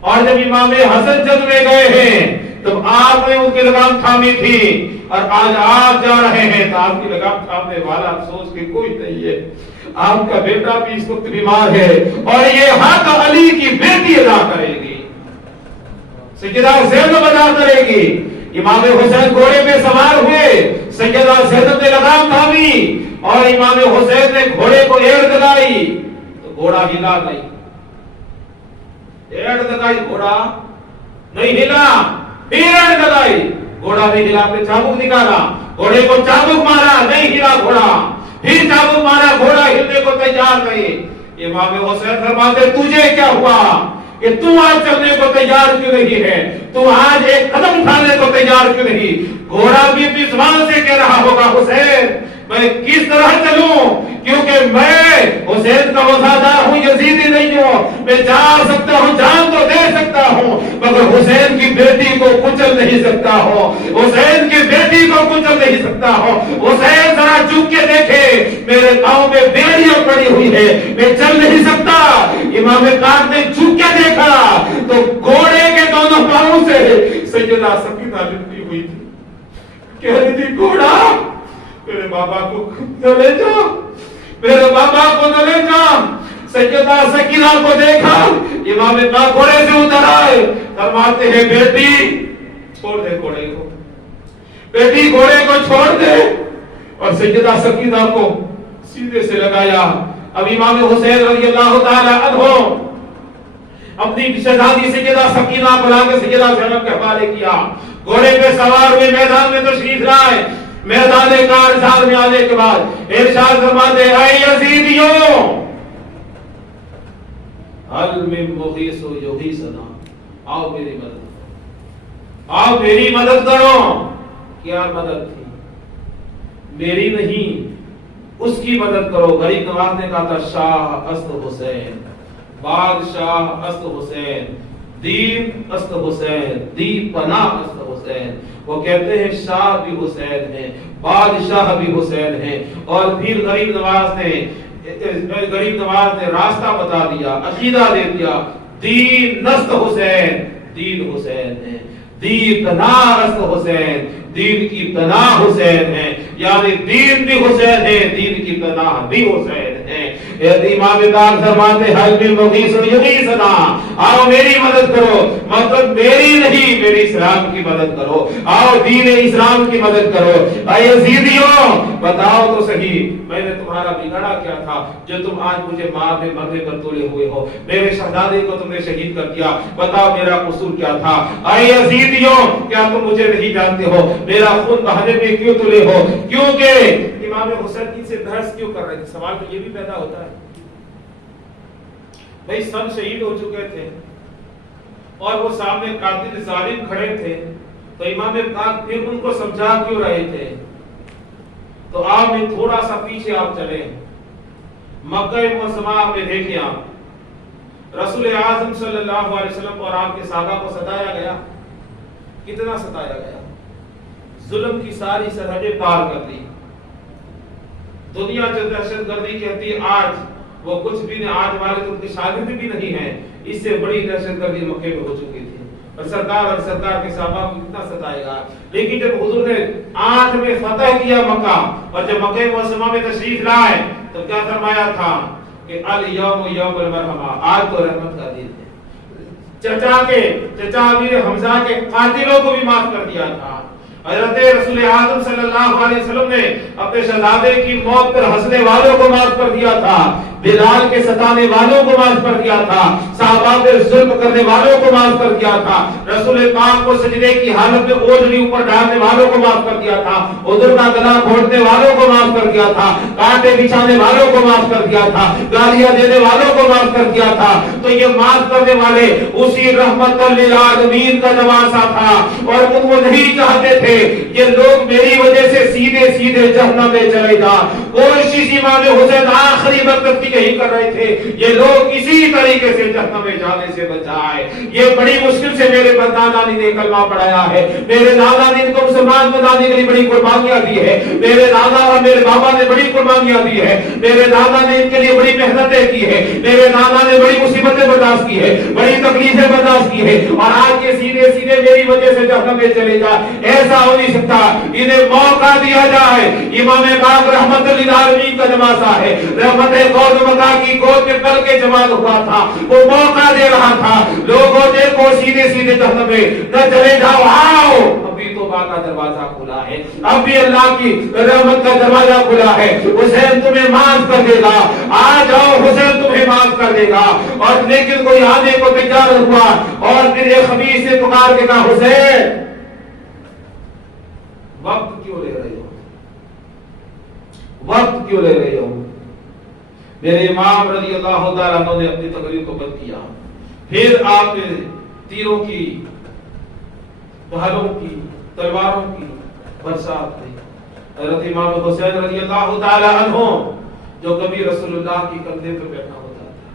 اور جب امام حسن جنگ میں گئے ہیں تب آپ نے ان کی لگام تھامی تھی، اور آج آپ جا رہے ہیں تو آپ کی لگام تھامنے والا افسوس کہ کوئی نہیں ہے. آپ کا بیٹا بھی اس وقت بیمار ہے اور یہ حق علی کی بیٹی ادا کرے گی. سیدہ زینب ادا کرے گی. امام حسین گھوڑے پہ سوار ہوئے, سیدہ زینب نے لگام تھامی اور امام حسین نے گھوڑے کو ایڑ دلائی تو گھوڑا ہلا نہیں. ایڑ دلائی, گھوڑا نہیں ہلا. پھر ایڑ دلائی, گھوڑا نہیں ہلا. پھر چابک نکالا, گھوڑے کو چابک مارا, نہیں ہلا گھوڑا. پھر چابک مارا, گھوڑا ہلنے کو تیار نہیں. امام حسین فرماتے تجھے کیا ہوا کہ تو آج چلنے کو تیار کیوں نہیں ہے, تو آج ایک قدم اٹھانے کو تیار کیوں نہیں. گھوڑا بھی اپنی زبان سے کہہ رہا ہوگا حسین میں کس طرح چلوں, کیونکہ میں حسین کا وفادار ہوں, یزیدی نہیں ہوں. میں جا سکتا ہوں, جان تو دے سکتا ہوں, مگر حسین کی بیٹی کو کچل نہیں سکتا ہوں. حسین کی بیٹی کو کچل نہیں سکتا ہوں. حسین ذرا جھک کے دیکھے, میرے پاؤں میں بیڑیاں پڑی ہوئی ہے, میں چل نہیں سکتا. امام پاک نے جھک کے دیکھا تو گھوڑے کے دونوں پاؤں سے سیدہ سکینہ لپٹی ہوئی تھی. کہہ رہی تھی گھوڑا میرے بابا کو نہ لے جا, میرے بابا کو نہ لے جا. سیدہ سکینہ کو دیکھا, امام پاک گھوڑے سے اتر آئے, فرماتے ہیں بیٹی چھوڑ دے گھوڑے کو, بیٹی گھوڑے کو چھوڑ دے. اور سیدہ سکینہ کو سیدھے سے لگایا. اب امام حسین رضی اللہ تعالی عنہ اپنی شہزادی سیدہ سکینہ بلا کے سیدہ زینب کے حوالے کیا. گھوڑے پہ سوار ہوئے میدان میں تشریف لائے. میدان کارزار میں آنے کے بعد ارشاد فرماتے اے یزیدیوں حل من مغیث یغیثنا, آؤ میری مدد, آؤ میری مدد کرو. کیا مدد تھی؟ میری نہیں, اس کی مدد کرو. غریب نواز نے کہا تھا شاہ است حسین, بادشاہ است حسین, دین است حسین, دی پناہ است حسین. وہ کہتے ہیں شاہ بھی حسین ہیں, بادشاہ بھی حسین ہیں. اور پھر غریب نواز نے راستہ بتا دیا, عقیدہ دے دیا, دین نست حسین, دین حسین ہے. دین پناہ است حسین, دین کی پناہ حسین ہے. یعنی دین بھی حسین ہے, دین کی پناہ بھی حسین ہے. امام پاک فرماتے حل من مغیث یغیثنا, آؤ میری مدد کرو. مطلب میری نہیں, میری اسلام کی مدد کرو. آؤ دین اسلام کی مدد کرو. اے یزیدیوں بتاؤ تو صحیح, میں نے تمہارا بگاڑا کیا تھا جو تم آج مجھے مارنے مرنے پر تلے ہوئے ہو. میرے شہزادے کو تم نے شہید کر دیا, بتاؤ میرا قصور کیا تھا. اے یزیدیوں کیا تم مجھے نہیں جانتے ہو, میرا خون بہانے میں کیوں تلے ہو؟ کیونکہ امام حسین کی سے بحث کیوں کر رہے تھے؟ سوال تو یہ بھی پیدا ہوتا ہے. بھئی سب شہید ہو چکے تھے اور وہ سامنے قاتل ظالم کھڑے تھے, تو امام پاک پھر ان کو سمجھا کیوں رہے تھے؟ تو آپ میں تھوڑا سا پیچھے آپ چلیں, مکہ معظمہ میں دیکھیں آپ رسول اعظم صلی اللہ علیہ وسلم اور آپ کے صحابہ کو ستایا گیا. کتنا ستایا گیا, ظلم کی ساری سرحدیں پار کر دی. دنیا جو دہشت گردی کہتی ہے آج وہ کچھ بھی نہیں, آج والے تو ان کی شاگرد بھی نہیں ہے. اس سے بڑی دہشت گردی مکے میں ہو چکی تھی. اور سرکار کے صحابہ کو کتنا ستائے گا. لیکن جب حضور نے 8 میں فتح کیا مکہ, اور جب مکہ معظمہ میں تشریف لائے تو کیا فرمایا تھا کہ الیوم یوم المرحمہ, آج تو رحمت کا دن ہے. چچا امیر حمزہ کے قاتلوں کو بھی معاف کر دیا تھا. حضرت رسول اعظم صلی اللہ علیہ وسلم نے اپنے شہزادے کی موت پر ہنسنے والوں کو معاف کر دیا تھا, بلال کے ستانے والوں کو معاف کر دیا تھا, صحابہ پر ظلم کرنے والوں کو معاف کر دیا تھا, رسول پاک کو سجدے کی حالت میں اوجھلی اوپر ڈالنے والوں کو معاف کر دیا تھا, حضور کا گلا گھونٹنے والوں کو معاف کر دیا تھا, کانٹے بچھانے والوں کو معاف کر دیا تھا, گالیاں دینے والوں کو معاف کر دیا تھا. تو یہ معاف کرنے والے اسی رحمت للعالمین کا نواسا تھا, اور وہ نہیں چاہتے تھے یہ لوگ میری وجہ سے سیدھے سیدھے جہنم میں چلے جا. کوشش امام حسین آخری وقت کی یہی کر رہے تھے, یہ لوگ اسی طریقے سے جہنم میں جانے سے بچائے. یہ بڑی مشکل سے میرے دادا نے کلمہ پڑھایا ہے, میرے دادا نے ان کو مسلمان بنانے کے لیے بڑی قربانیاں دی ہے, میرے دادا اور میرے بابا نے بڑی قربانیاں دی ہے, میرے دادا نے ان کے لیے بڑی محنت محنتیں کی ہے, میرے نانا نے بڑی مصیبتیں برداشت کی ہے, بڑی تکلیفیں برداشت کی ہے, اور آج یہ سیدھے سیدھے میری وجہ سے جہنم میں چلے گا. ایسا ہو نہیں سکتا. انہیں موقع دیا جائے. امام پاک رحمت للعالمین کا جنازہ ہے, رحمت قوم مکہ کی گود میں پل کے جمال ہوا تھا, وہ موقع دے رہا تھا, لوگوں دیکھو سیدھے سیدھے جہنم میں نہ چلے جاؤ, آؤ ابھی توبہ کا دروازہ کھلا ہے, ابھی اللہ کی رحمت کا دروازہ کھلا ہے. حسین تمہیں معاف کر دے گا, آ جاؤ حسین تمہیں معاف کر دے گا. اور لیکن کوئی آنے کو تیار ہوا اور پھر ایک خبیث سے پکار کے کہا, حسین وقت کیوں لے رہے ہو, وقت کیوں لے رہے ہو. میرے امام رضی اللہ تعالیٰ عنہ نے اپنی تقریر کو بند کیا. پھر آپ نے تیروں کی, بھالوں کی, تلواروں کی برسات کی. حضرت امام حسین رضی اللہ تعالیٰ عنہ جو کبھی رسول اللہ کی کندھے پر بیٹھا ہوتا تھا,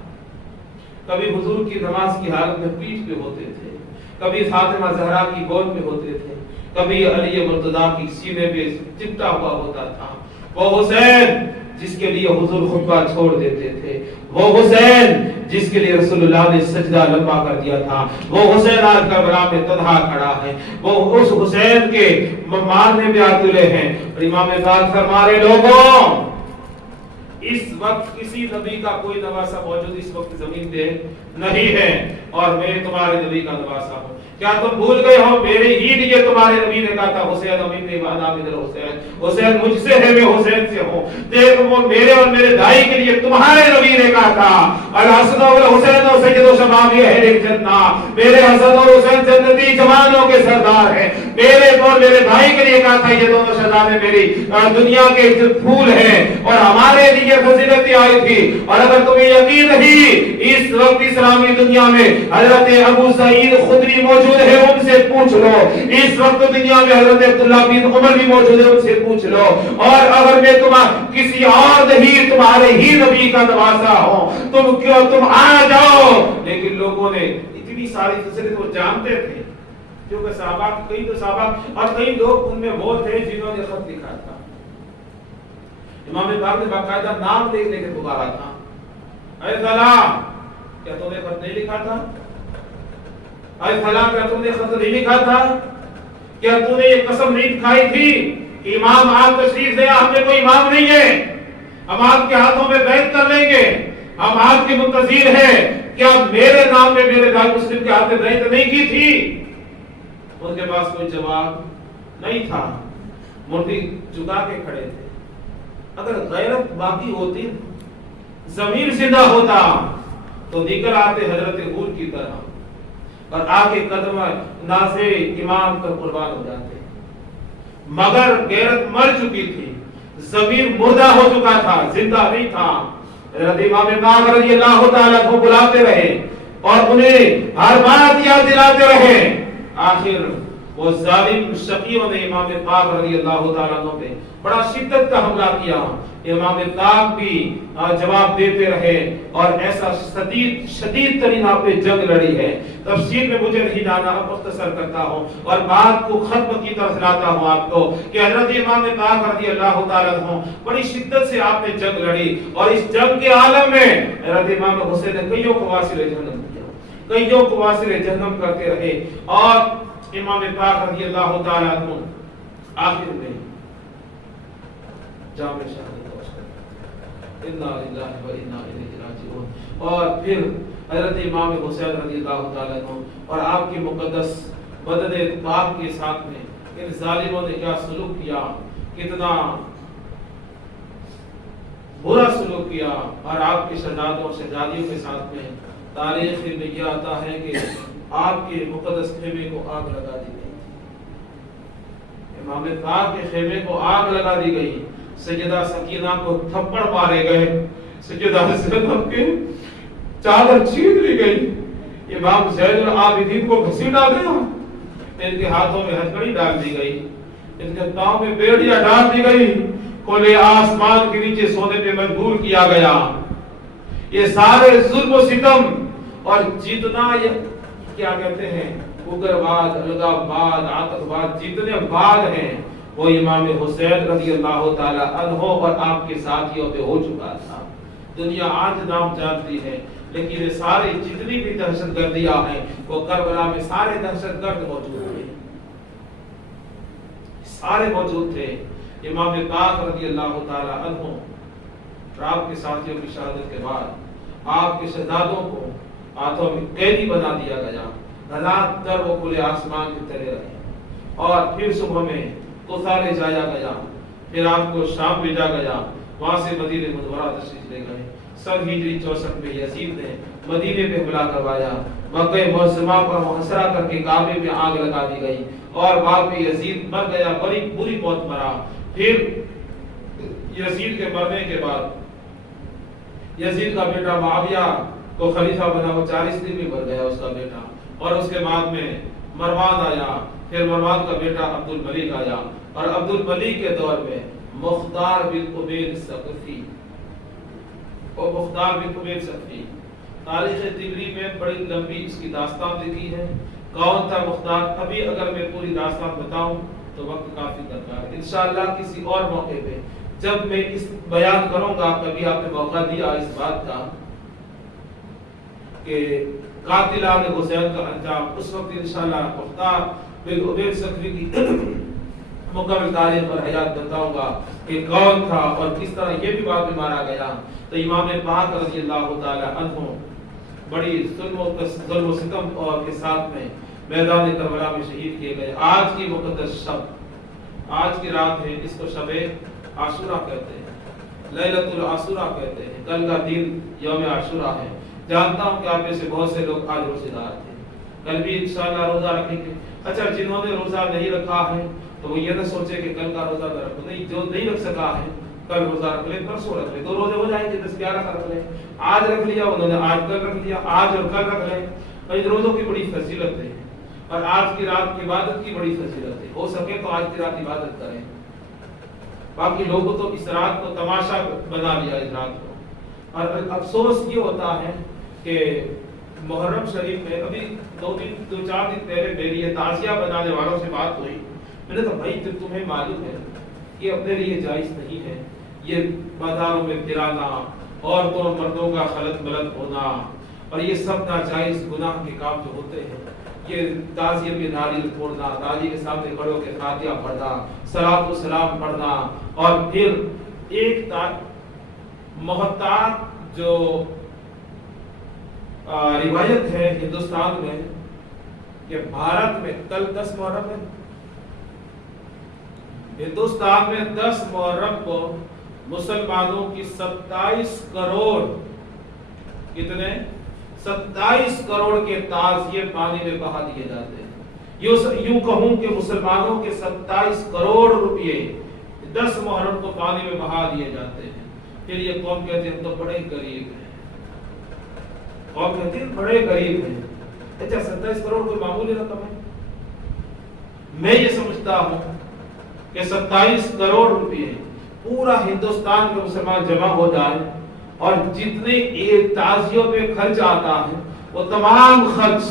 کبھی حضور کی نماز کی حالت میں پیٹھ پہ ہوتے تھے, کبھی فاطمہ زہرا کی گود میں ہوتے تھے, کبھی علی مرتضیٰ کی سینے پہ چپٹا ہوا ہوتا تھا. وہ حسین جس کے لیے حضور خطبہ چھوڑ دیتے تھے, وہ حسین جس کے لیے رسول اللہ نے سجدہ لمبا کر دیا تھا, وہ حسین آج کربلا میں تنہا کھڑا ہے, وہ اس حسین کے مارنے پہ آتلے ہیں. اور امام پاک فرما رہے, لوگوں اس وقت کسی نبی کا کوئی نواسا موجود اس وقت زمین پہ نہیں ہے, اور میں تمہارے نبی کا نواسا ہوں. کیا تم بھول گئے ہو میرے ہی لیے تمہارے نبی نے کہا تھا, حسین امین نے وانا من الحسین, حسین مجھ سے ہے میں حسین سے ہوں. دیکھ وہ میرے اور میرے بھائی کے لیے تمہارے نبی نے کہا تھا, الحسن والحسین سید شباب اہل جنہ, میرے حسن اور حسین جنتی جوانوں کے سردار ہیں. میرے اور میرے بھائی کے لیے کہا تھا یہ دونوں شہزادے میری دنیا کے پھول ہیں اور ہمارے لیے فضیلت آئی تھی. اور اگر تمہیں یقین نہیں, اس وقت اسلامی دنیا میں حضرت ابو سعید خدری موجود ہے, ان سے پوچھ لو. اس وقت دنیا میں حضرت عبداللہ بن عمر بھی موجود ہے, ان سے پوچھ لو. اور اگر میں کسی اور نہیں تمہارے ہی نبی کا نواسا ہوں, تم کیوں تم آ جاؤ. لیکن لوگوں نے اتنی ساری فضیلت وہ جانتے تھے, کیونکہ صحابہ کئی تو صحابہ اور کئی لوگ ان میں وہ تھے جنہوں نے خط لکھا تھا. امام پاک نے باقاعدہ نام لے کے پکارا تھا, اے فلاں کیا تم نے خط نہیں لکھا تھا, اے فلاں کیا تم نے خط نہیں لکھا تھا, کیا تم نے یہ قسم نہیں کھائی تھی کہ امام آپ تشریف لے, ہم میں کوئی امام نہیں ہے, ہم آپ کے ہاتھوں میں بیعت کر لیں گے, ہم آپ کے منتظر ہیں, کیا میرے نام میں میرے بھائی مسلم کے ہاتھ میں بیعت نہیں کی تھی. ان کے پاس کوئی جواب نہیں تھا, مردی جھکا کے کھڑے تھے. اگر غیرت باقی ہوتی, ضمیر زندہ ہوتا, تو نکل آتے حضرت حور کی طرح اور آ کے قدم نازے امام پر قربان ہو جاتے. مگر غیرت مر چکی تھی, ضمیر مردہ ہو چکا تھا, زندہ نہیں تھا. حضرت امام پاک رضی اللہ تعالیٰ کو بلاتے رہے اور انہیں ہر بات یاد دلاتے رہے. آخر وہ ظالم شقیوں نے امام پاک رضی اللہ تعالیٰ عنہ پہ بڑا شدت کا حملہ کیا. امام پاک بھی جواب دیتے رہے اور ایسا شدید ترین آپ نے جنگ لڑی ہے. تفصیل میں مجھے نہیں جانا, مختصر کرتا ہوں اور بات کو ختم کی طرف لاتا ہوں آپ کو کہ حضرت امام پاک رضی اللہ تعالیٰ عنہ بڑی شدت سے آپ نے جنگ لڑی, اور اس جنگ کے عالم میں حضرت امام حسین نے کئیوں کو واصل جہنم کیا, کئیوں کو واصل جہنم کرتے رہے. اور امام پاک رضی اللہ تعالیٰ عنہ آخر میں جام شہادت پہنچ گئے, انا للہ و انا الیہ راجعون. اور پھر حضرت امام حسین رضی اللہ تعالیٰ عنہ اور آپ کی مقدس بدن پاک کے ساتھ میں ان ظالموں نے کیا سلوک کیا, کتنا برا سلوک کیا. اور آپ کے شہزادوں اور شہزادیوں کے ساتھ میں تاریخ میں یہ آتا ہے کہ آپ کے مقدس خیمے کو آگ لگا دی گئی, امام پاک کے خیمے کو آگ لگا دی گئی. سیدہ سکینہ کو تھپڑ مارے گئے, سیدہ زینب کے چادر چھین لی گئی, امام زین العابدین کو گھسیٹا گیا, ان کے ہاتھوں میں ہتھکڑی ڈال دی گئی, ان کے پاؤں میں بیڑیاں ڈال دی گئی, کھلے آسمان کے نیچے سونے پہ مجبور کیا گیا. یہ سارے ظلم و ستم اور جتنا کیا کہتے ہیں اگرواد, الغاباد, عاطفباد, جتنے بعد ہیں وہ امام حسین رضی اللہ تعالی عنہ اور آپ کے ساتھیوں پہ ہو چکا تھا. دنیا آج نام جانتی ہے، لیکن یہ سارے جتنی بھی دہشت گردیاں ہیں وہ کربلا میں سارے دہشت گرد موجود تھے، سارے موجود تھے۔ امام پاک رضی اللہ تعالی عنہ اور آپ کے ساتھیوں کی شہادت کے بعد آپ کے شہزادوں کو ہاتھوں میں قیدی بنا دیا گیا، رات در وہ کھلے آسمان کی طرح رہے، اور پھر صبح میں کوفہ لے جایا گیا، پھر آپ کو شام بھیجا گیا، وہاں سے مدینہ منورہ تشریف لے گئے۔ سب ہجری 64 میں یزید نے مدینے پہ حملہ کروایا، مکہ معظمہ پر محاصرہ کر کے کعبے میں آگ لگا دی گئی، اور بعد میں یزید مر گیا، بڑی بری موت مرا۔ پھر یزید کے مرنے کے بعد یزید کا بیٹا معاویہ کو خلیفہ بنا، وہ 40 دن میں مر گیا اس کا بیٹا، اور اس کے بعد میں مروان آیا، پھر مروان کا بیٹا عبد الملک آیا، اور عبد الملک کے دور میں مختار بن عبید ثقفی، اور مختار بن عبید ثقفی تاریخ طبری میں بڑی لمبی اس کی داستان لکھی ہے۔ کون تھا مختار؟ ابھی اگر میں پوری داستان بتاؤں تو وقت کافی درکار ہے، انشاءاللہ کسی اور موقع پہ جب میں اس بیان کروں گا، کبھی آپ نے موقع دیا اس بات کا کہ قاتلان حسین کا انجام، اس وقت انشاءاللہ مختار بن عبید ثقفی کی مکمل تاریخ پر حیات بتاؤں گا کہ کون تھا اور کس طرح یہ بھی بعد میں مارا گیا۔ تو امام پاک رضی اللہ تعالی عنہ بڑی ظلم و ستم کے ساتھ میں میدان کربلا میں شہید کیے گئے۔ آج کی مقدس شب، آج کی رات ہے، اس کو شب عاشورہ کہتے ہیں، لیلۃ العاشورہ کہتے ہیں، کل کا دن یوم عاشورہ ہے۔ جانتا ہوں کہ آپ میں سے بہت سے لوگ آج روزے دار تھے، کل بھی انشاءاللہ روزہ رکھیں گے۔ اچھا، جنہوں نے روزہ نہیں رکھا ہے تو وہ یہ نہ سوچے کہ کل کا روزہ نہ رکھو، نہیں، جو نہیں رکھ سکا ہے کل روزہ رکھ لے، پرسوں رکھ لے، 2 روزے ہو جائیں گے، 10-11 کا رکھ لے۔ آج رکھ لیا انہوں نے، آج کل رکھ لیا، آج اور کل رکھ لیں۔ اور ان روزوں کی بڑی فضیلت ہے، اور آج کی رات کی عبادت کی بڑی فضیلت ہے، ہو سکے تو آج کی رات عبادت کریں۔ باقی لوگوں تو اس رات کو تماشا بنا لیا اس رات کو، اور افسوس یہ ہوتا ہے کہ محرم شریف میں ابھی 2-4 دن پہلے میری یہ تعزیہ بنانے والوں سے بات ہوئی، میں نے کہا بھائی جب تمہیں معلوم ہے کہ اپنے لیے جائز نہیں ہے یہ بازاروں میں پھرانا، عورتوں اور مردوں کا خلط ملط ہونا، اور یہ سب ناجائز گناہ کے کام جو ہوتے ہیں، یہ تعزیے میں ناریل پھوڑنا، تعزیے کے سامنے کھڑے ہو کے فاتحہ پڑھنا، صلاۃ و سلام پڑھنا، اور پھر ایک محتاط جو روایت ہے ہندوستان میں کہ بھارت میں کل 10 محرم ہے، ہندوستان میں 10 محرم کو مسلمانوں کی 27 کروڑ، کتنے؟ 27 کروڑ کے تعزیے پانی میں بہا دیے جاتے ہیں۔ یوں کہوں کہ مسلمانوں کے 27 کروڑ روپئے 10 محرم کو پانی میں بہا دیے جاتے ہیں۔ پھر یہ قوم کہتے ہیں ہم تو بڑے غریب ہیں، قوم کہتے ہیں بڑے غریب ہیں۔ اچھا، 27 کروڑ کوئی معمولی رقم ہے؟ میں یہ سمجھتا ہوں کہ 27 کروڑ روپئے پورا ہندوستان کے مسلمان جمع ہو جائے، اور جتنے ایک تعزیوں پہ خرچ آتا ہے وہ تمام خرچ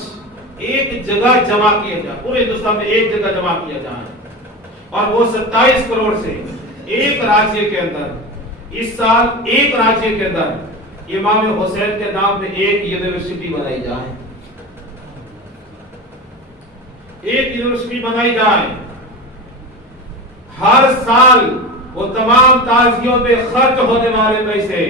ایک جگہ جمع کیا جائے، پورے ہندوستان میں ایک جگہ جمع کیا جائے، اور وہ 27 کروڑ سے ایک راجیہ کے اندر، اس سال ایک راجیہ کے اندر امام حسین کے نام پہ ایک یونیورسٹی بنائی جائے، ایک یونیورسٹی بنائی جائے۔ ہر سال وہ تمام تعزیوں پہ خرچ ہونے والے پیسے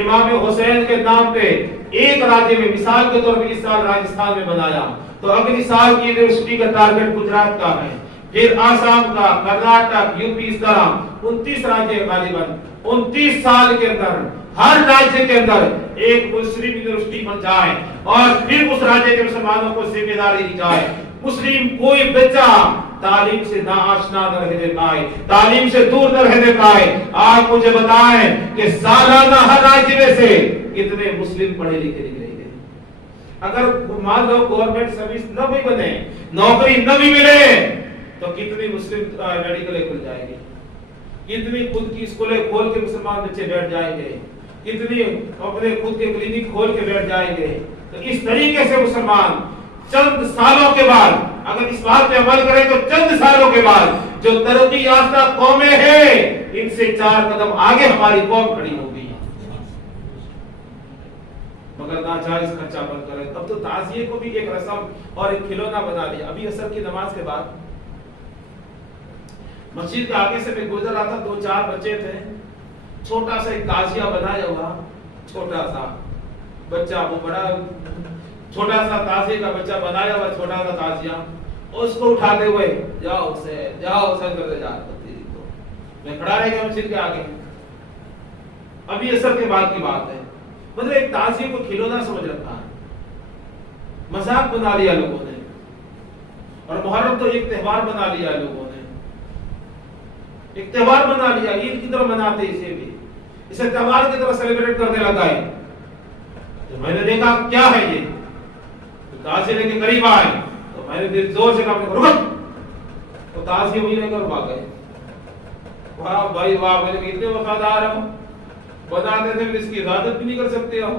امام حسین کے نام پہ ایک راجیہ میں، مثال کے طور پہ اس سال راجستھان میں بنایا تو اگلی سال کی یونیورسٹی کا ٹارگٹ گجرات کا ہے، پھر آسام کا، کرناٹک، یو پی، اس طرح 29 راجیہ غالباً 29 سال کے اندر ہر راجیہ کے اندر ایک مسلم یونیورسٹی بن جائے، اور پھر اس راجیہ کے مسلمانوں کو ذمہ داری دی جائے، مسلم کوئی بچہ تعلیم سے ناآشنا نہ رہنے پائے، تعلیم سے دور نہ رہنے پائے۔ آپ مجھے بتائیں کہ سالانہ ہر راجیہ میں سے کتنے مسلم پڑھے لکھے نکلیں گے؟ اگر مان لو گورنمنٹ سروس نہ بھی بنے، نوکری نہ بھی ملے، تو کتنی مسلم میڈیکلیں کھل جائیں گی، کتنی خود کی اسکولیں کھول کے مسلمان بچے بیٹھ جائیں گے، کتنی اپنے خود کے کلینک کھول کے بیٹھ جائیں گے۔ تو اس طریقے سے مسلمان چند سالوں کے بعد اگر اس بات پہ عمل کریں تو چند سالوں کے بعد جو ترقی یافتہ قومیں ہیں ان سے 4 قدم آگے ہماری قوم کھڑی ہوگی۔ مگر ناجائز خرچہ بند کریں. اب تو تعزیے کو بھی ایک رسم اور ایک کھلونا بنا لیا. ابھی عصر کی نماز کے بعد مسجد کے آگے سے میں گزر رہا تھا, 2-4 بچے تھے, چھوٹا سا ایک تعزیہ بنایا ہوا, چھوٹا سا بچہ, وہ بڑا چھوٹا سا تعزیے کا بچہ بنایا ہوا, چھوٹا سا تعزیہ, اس کو اٹھاتے ہوئے جاؤ حسین کرتے جا رہا. میں کھڑا رہ گیا مسجد کے آگے. ابھی عصر کے بعد کی بات ہے. مطلب ایک تعزیے کو کھلونا سمجھ رکھا ہے, مذاق بنا لیا لوگوں نے, اور محرم تو ایک تہوار بنا لیا لوگوں نے, ایک تہوار بنا لیا, عید کی طرح مناتے اسے بھی, اسے تہوار کی طرح سیلیبریٹ کرنے لگا ہے. تو میں نے دیکھا کیا ہے یہ, تعزیے لے کے قریب آئے تو میں نے دل زور سے کہا رک, تو تعزیے وہی لے کر بھاگ گئے. واہ بھائی واہ, میں نے اتنے وفادار ہوں, بتاتے تھے اس کی عبادت بھی نہیں کر سکتے ہو.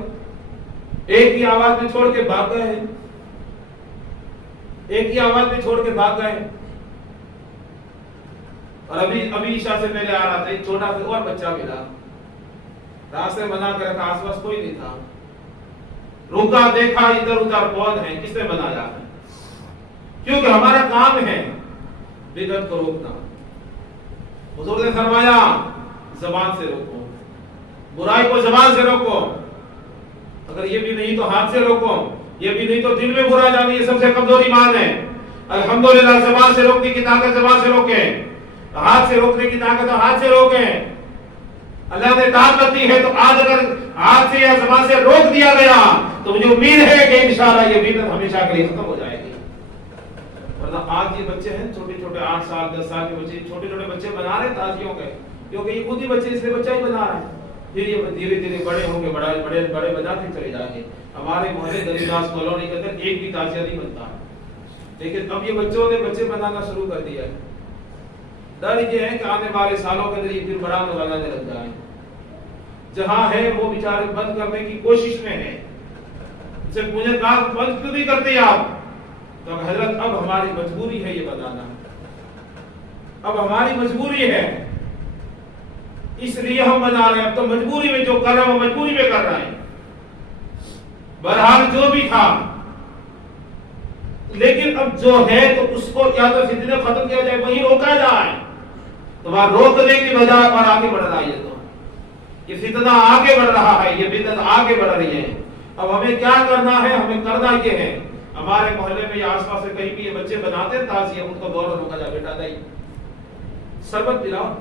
ایک ہی آواز میں چھوڑ کے بھاگ گئے ہیں, ایک ہی آواز میں چھوڑ کے بھاگ گئے. اور ابھی عشاء سے پہلے آ رہا تھا, ایک چھوٹا سا اور بچہ ملا, راستے بنا کر رکھا, آس پاس کوئی نہیں تھا. روکا, دیکھا, ادھر ادھر پود ہیں, کس نے بنایا ہے؟ کیونکہ ہمارا کام ہے بدعت کو روکنا. حضور نے فرمایا زبان سے روکو, برائی کو زبان سے روکو, اگر یہ بھی نہیں تو ہاتھ سے روکو, یہ بھی نہیں تو دل میں برا جانا, یہ سب سے کمزور ایمان ہے. الحمدللہ زبان سے روکنے کی طاقت زبان سے روکیں, ہاتھ سے روکنے کی طاقت ہاتھ سے روکیں. اللہ نے طاقت دی ہے تو آج اگر ہاتھ سے یا زبان سے روک دیا گیا تو مجھے امید ہے کہ انشاءاللہ یہ بدعت ہمیشہ کے لیے ختم ہو جائے گی. ورنہ آج یہ بچے ہیں چھوٹے چھوٹے 8 سال 10 سال کے بچے, چھوٹے چھوٹے بچے بنا رہے تعزیوں کے, کیونکہ یہ خود ہی بچے اس لیے بچہ ہی بنا رہے ہیں. پھر یہ دھیرے دھیرے بڑے ہوں گے, بڑے بناتے چلے جائیں گے. ہمارے محلے دریداس کالونی کے اندر ایک بھی تعزیہ نہیں بنتا ہے, لیکن اب یہ بچوں نے بچے بنانا شروع کر دیا ہے. ڈر یہ ہے کہ آنے والے سالوں کے اندر یہ پھر بڑا بنانے لگ جائیں. جہاں ہے وہ بیچارے بند کرنے کی کوشش میں ہیں. جب مجھے کہا بند کیوں نہیں کرتے آپ, تو حضرت اب ہماری مجبوری ہے یہ بنانا, اب ہماری مجبوری ہے, اس لیے ہم بنا رہے ہیں. اب تو مجبوری میں جو کر رہے ہیں وہ مجبوری میں کر رہے ہیں. بہرحال جو بھی تھا, لیکن اب جو ہے تو اس کو یا تو فتنہ ختم کیا جائے, وہی روکا جائے. تو وہاں روکنے کی بجائے اور آگے بڑھ رہا ہے. تو یہ فتنہ آگے بڑھ رہا ہے, یہ بدعت آگے بڑھ رہی ہے. اب ہمیں کیا کرنا ہے, ہمیں کرنا یہ ہے, ہمارے محلے میں یا آس پاس سے کہیں بھی یہ بچے بناتے تعزیہ, ان کو دور روکا جائے. بیٹا نہیں, شربت پلاؤ,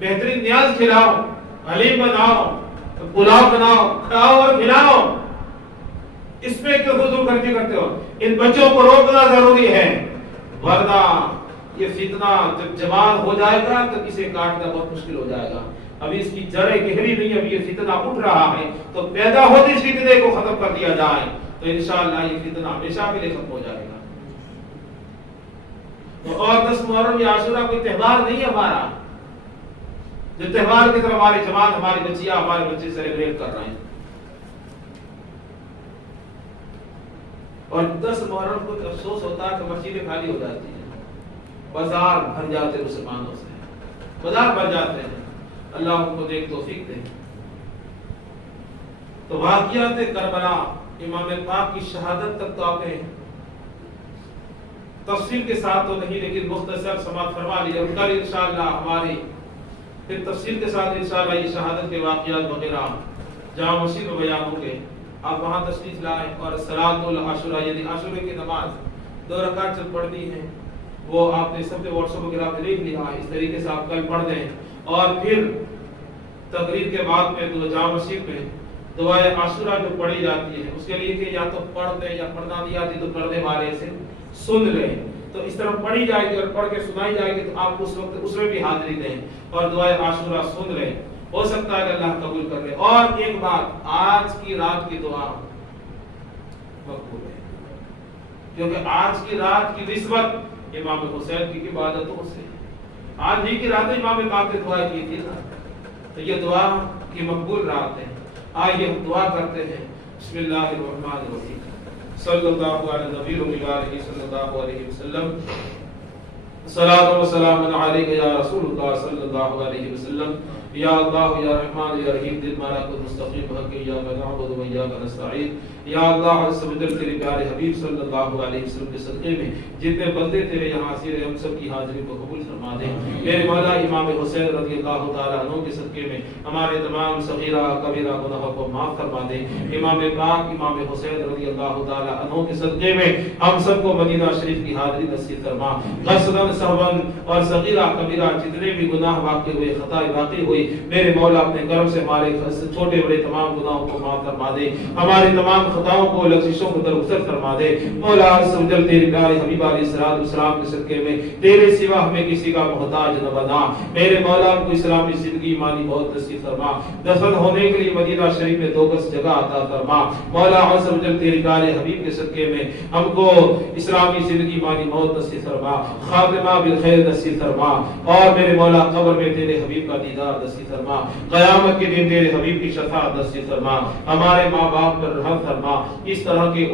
بہترین نیاز کھلاؤ, حلیم بناؤ, پلاؤ بناؤ, کھاؤ اور کھلاؤ. اس میں کیوں فضول خرچی کرتے ہو؟ ان بچوں کو روکنا ضروری ہے, ورنہ یہ فتنہ جب جوان ہو جائے گا تو اسے کاٹنا بہت مشکل ہو جائے گا. ابھی اس کی جڑیں گہری نہیں, ابھی یہ فتنہ اٹھ رہا ہے, تو پیدا ہوتے اس فتنے کو ختم کر دیا جائے تو انشاءاللہ یہ فتنہ ہمیشہ کے لیے ختم ہو جائے گا. تو اور 10 محرم یا عاشورہ کوئی تہوار نہیں ہے ہمارا, جو تہوار کی طرف ہماری جماعت, ہماری بچیاں, ہمارے بچے سیلیبریٹ کر رہے ہیں. اور 10 محرم کو افسوس ہوتا ہے کہ مسجدیں خالی ہو جاتی ہیں, بازار بھر جاتے ہیں مسلمانوں سے, بازار بھر جاتے ہیں. اللہ ان کو دیکھ توفیق دے. تو واقعات کربلا, امام پاک کی شہادت تک تو آپ نے تفصیل کے ساتھ تو نہیں, لیکن مختصر سماعت فرما لیا. کل انشاءاللہ ہماری پھر تفصیل کے ساتھ انشاءاللہ یہ شہادت کے واقعات وغیرہ جامع مسجد میں بیان ہوں گے. آپ وہاں تشریف لائیں اور صلاۃ العاشورہ یعنی عاشورے کی نماز 2 رکعت جب پڑھنی ہے وہ آپ نے سب کے واٹس ایپ وغیرہ پہ لکھ لیا, اس طریقے سے آپ کل پڑھ دیں. اور پھر تقریر کے بعد میں جامع مسجد میں دعائے عاشورہ جو پڑھی جاتی ہے اس کے لیے کہ یا تو پڑھ دیں یا پڑھنا نہیں آتی تو پڑھنے والے سے سن لیں. تو اس طرح پڑھی جائے گی اور پڑھ کے سنائی جائے گی تو آپ اس وقت اس میں بھی حاضری دیں اور دعائے عاشورہ سن لیں. ہو سکتا ہے کہ اللہ قبول کر لے. اور ایک بات, آج کی رات کی دعا مقبول ہے, کیونکہ آج کی رات کی نسبت امام حسین کی عبادتوں سے, آج ہی کی رات امام پاک نے دعا کی تھی نا, تو یہ دعا کی مقبول رات ہے. آئیے ہم دعا کرتے ہیں. بسم اللہ الرحمن الرحیم. صلی اللہ علی نبی الامی صلی اللہ علیہ وسلم. صلاۃ و سلام علیک یا رسول اللہ صلی اللہ علیہ وسلم. یا اللہ یا رحمان یا رحیم دل ہمارا کو مستقیم حق یا نعبد و یا نستعین یا اللہ عز و جل تیرے پیارے حبیب صلی اللہ علیہ وسلم کے صدقے میں جتنے بندے تیرے یہاں حاضر ہیں ہم سب کی حاضری کو قبول فرما دے میرے مولا امام حسین رضی اللہ تعالی عنہ کے صدقے میں ہمارے تمام صغیرہ کبیرہ گناہوں کو معاف فرما دے امام پاک امام حسین رضی اللہ تعالی عنہ کے صدقے میں ہم سب کو مدینہ شریف کی حاضری نصیب فرما قصداً سہواً اور صغیرہ کبیرہ جتنے بھی گناہ واقع ہوئے خطا واقع ہوئی میرے مولا اپنے کرم سے ہمارے چھوٹے بڑے تمام گناہوں کو معاف فرما دے ہمارے تمام خطاؤں کو لغزشوں کو درگزر فرما دے مولا عز و جل تیرے پیارے حبیب علیہ الصلوۃ والسلام کے صدقے میں تیرے سوا ہمیں کسی کا محتاج نہ بنا میرے مولا ہم کو اسلامی زندگی ایمانی بہت نصیب فرما دفن ہونے کے لیے مدینہ شریف میں 2 گز جگہ عطا فرما مولا عز و جل تیرے پیارے حبیب کے صدقے میں ہم کو اسلامی زندگی ایمانی بہت نصیب فرما خاتمہ بالخیر نصیب فرما اور میرے مولا قبر میں تیرے حبیب کا دیدار نصیب فرما قیامت کے دن تیرے حبیب کی شفاعت نصیب فرما ہمارے ماں باپ پر رحم فرما اس طرح کے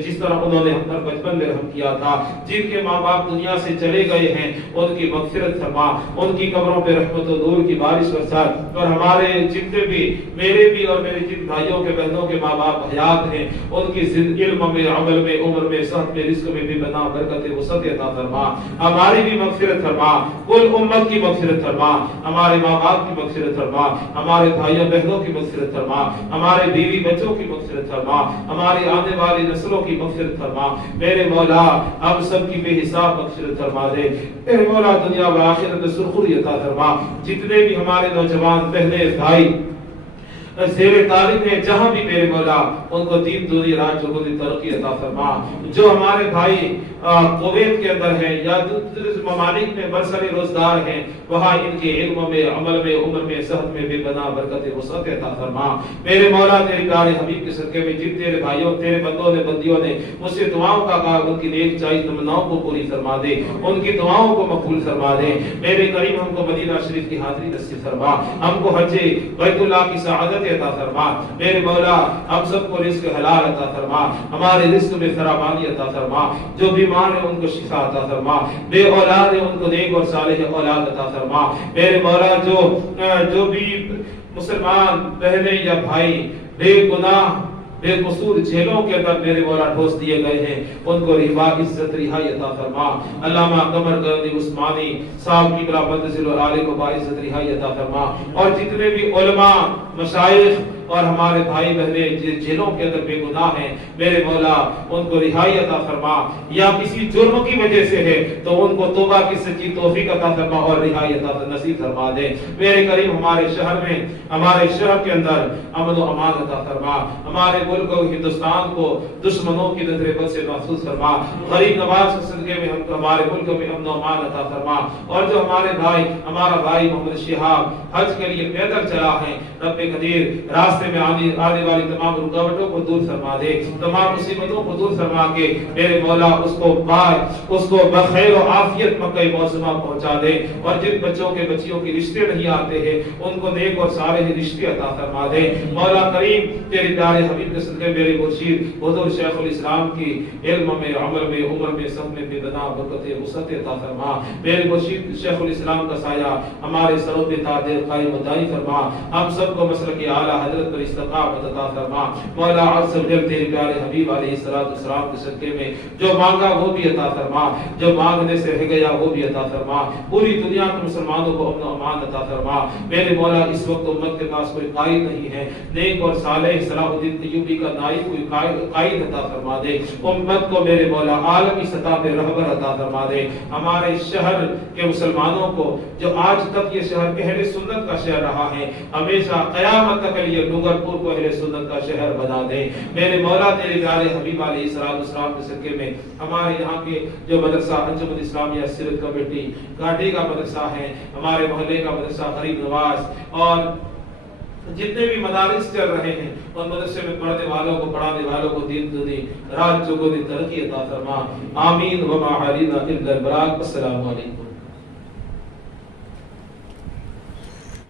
جس طرح انہوں نے ہم پر بچپن میں رحم کیا تھا جن کے ماں باپ دنیا سے چلے گئے ہیں ان کی مغفرت فرما ان کی قبروں پہ رحمت و نور کی بارش برسا اور ہمارے جتنے بھی میرے بھی اور میرے جن بھائیوں کے بہنوں کے ماں باپ حیات ہیں ان کی علم میں عمل میں عمر میں صحت میں رزق میں بھی بنا برکت وسعت عطا فرما ہماری بھی مغفرت فرما کل امت کی مغفرت فرما ہمارے ماں باپ کی مغفرت فرما ہمارے بھائیوں بہنوں کی مغفرت فرما ہمارے بیوی بچوں کی مغفرت فرما ہماری آنے والی نسلوں کی مغفرت فرما میرے مولا ہم سب کی بے حساب مغفرت فرما دے میرے مولا دنیا و آخرت میں سرخری عطا فرما جتنے بھی ہمارے نوجوان بہنیں بھائی زیر تعلیم ہے جہاں بھی میرے مولا ان کو دین دنیا راج کو ترقی عطا فرما جو ہمارے بھائی کویت کے اندر ہیں یا دوسرے ممالک میں برسر روزگار ہیں وہاں ان کے علم میں عمل میں عمر میں صحت میں بے بنا برکت وسعت عطا فرما میرے مولا تیرے پیارے حبیب کے صدقے میں جن تیرے بھائیوں تیرے بندوں نے بندیوں نے مجھ سے دعاؤں کا کہا ان کی نیک جائز تمناؤں کو پوری فرما دے ان کی دعاؤں کو مقبول فرما دے میرے کریم ہم کو مدینہ شریف کی حاضری نصیب فرما ہم کو حج بیت اللہ کی سعادت عطا فرما میرے مولا ہم سب کو رزق حلال عطا فرما ہمارے رزق میں فراوانی عطا فرما جو بیمار ہیں ان کو شفا عطا فرما بے اولاد ہیں ان کو نیک اور صالح اولاد عطا فرما میرے مولا جو بھی مسلمان بہنیں یا بھائی بے گناہ بے قصور جیلوں کے اندر میرے مولا ٹھوس دیے گئے ہیں ان کو رہا عزت رہائی عطا فرما علامہ قمر گردی عثمانی صاحب کی بلا بدزل اور عالی کو باعزت رہائی عطا فرما اور جتنے بھی علماء مشائخ اور ہمارے بھائی بہنیں جیلوں کے اندر بے گناہ ہیں میرے مولا ان کو رہائی عطا فرما یا کسی جرم کی وجہ سے ہے تو ان کو توبہ کی سچی توفیق عطا فرما اور رہائی عطا نصیب فرما دے میرے کریم ہمارے شہر میں ہمارے شہر کے اندر امن و امان عطا فرما ہمارے ملک کو ہندوستان کو دشمنوں کی نظر بد سے محفوظ فرما غریب نواز کے صدقے میں ہم کو ہمارے ملک میں امن و امان عطا فرما اور جو ہمارے بھائی ہمارا بھائی محمد شہاب حج کے لیے پیدل چلا ہے رب قدیر راستے میں آنے والی تمام رکاوٹوں کو دور فرما دے تمام مصیبتوں کو دور فرما کے میرے مولا اس کو بخیر و عافیت مکہ معظمہ پہنچا دے اور جن بچوں کے بچیوں کے رشتے نہیں آتے ہیں ان کو نیک اور صالح رشتے عطا فرما دے مولا کریم تیرے پیارے حبیب کے صدقے میرے مرشد حضور شیخ الاسلام کی علم میں عمل میں عمر میں سب میں بے بنا برکت وسعت عطا فرما میرے مرشد شیخ الاسلام کا سایہ ہمارے سروں پہ تا دیر قائم و دائم فرما ہم سب کو مسلک اعلی حضرت پر استقامت عطا فرما مولا عز و جل تیرے پیارے حبیب علیہ الصلوۃ والسلام کے صدقے میں جو مانگا وہ بھی عطا فرما جو مانگنے سے رہ گیا وہ بھی عطا فرما پوری دنیا کے مسلمانوں کو امن و امان عطا فرما میرے مولا اس وقت امت کے پاس کوئی قائد نہیں ہے نیک اور صالح صلاح الدین ایوبی کا نائب کوئی قائد عطا فرما دے امت کو میرے مولا عالمی سطح پہ رہبر عطا فرما دے ہمارے شہر کے مسلمانوں کو جو آج تک یہ شہر اہل سنت کا شہر رہا ہے ہمیشہ قیامت تک کے لیے ڈونگر پور کو اہل سنت کا شہر بنا دے میرے مولا تیرے پیارے حبیب علیہ الصلوۃ والسلام کے صدقے میں ہمارے یہاں کے جو مدرسہ انجمن اسلامیہ سیرت کمیٹی گاٹی کا مدرسہ ہے ہمارے محلے کا مدرسہ غریب نواز اور جتنے بھی مدارس چل رہے ہیں اور مدرسے میں پڑھنے والوں کو پڑھانے والوں کو دین دنی رات چوگو دی ترقی عطا فرما آمین وما علینا الا البلاغ السلام علیکم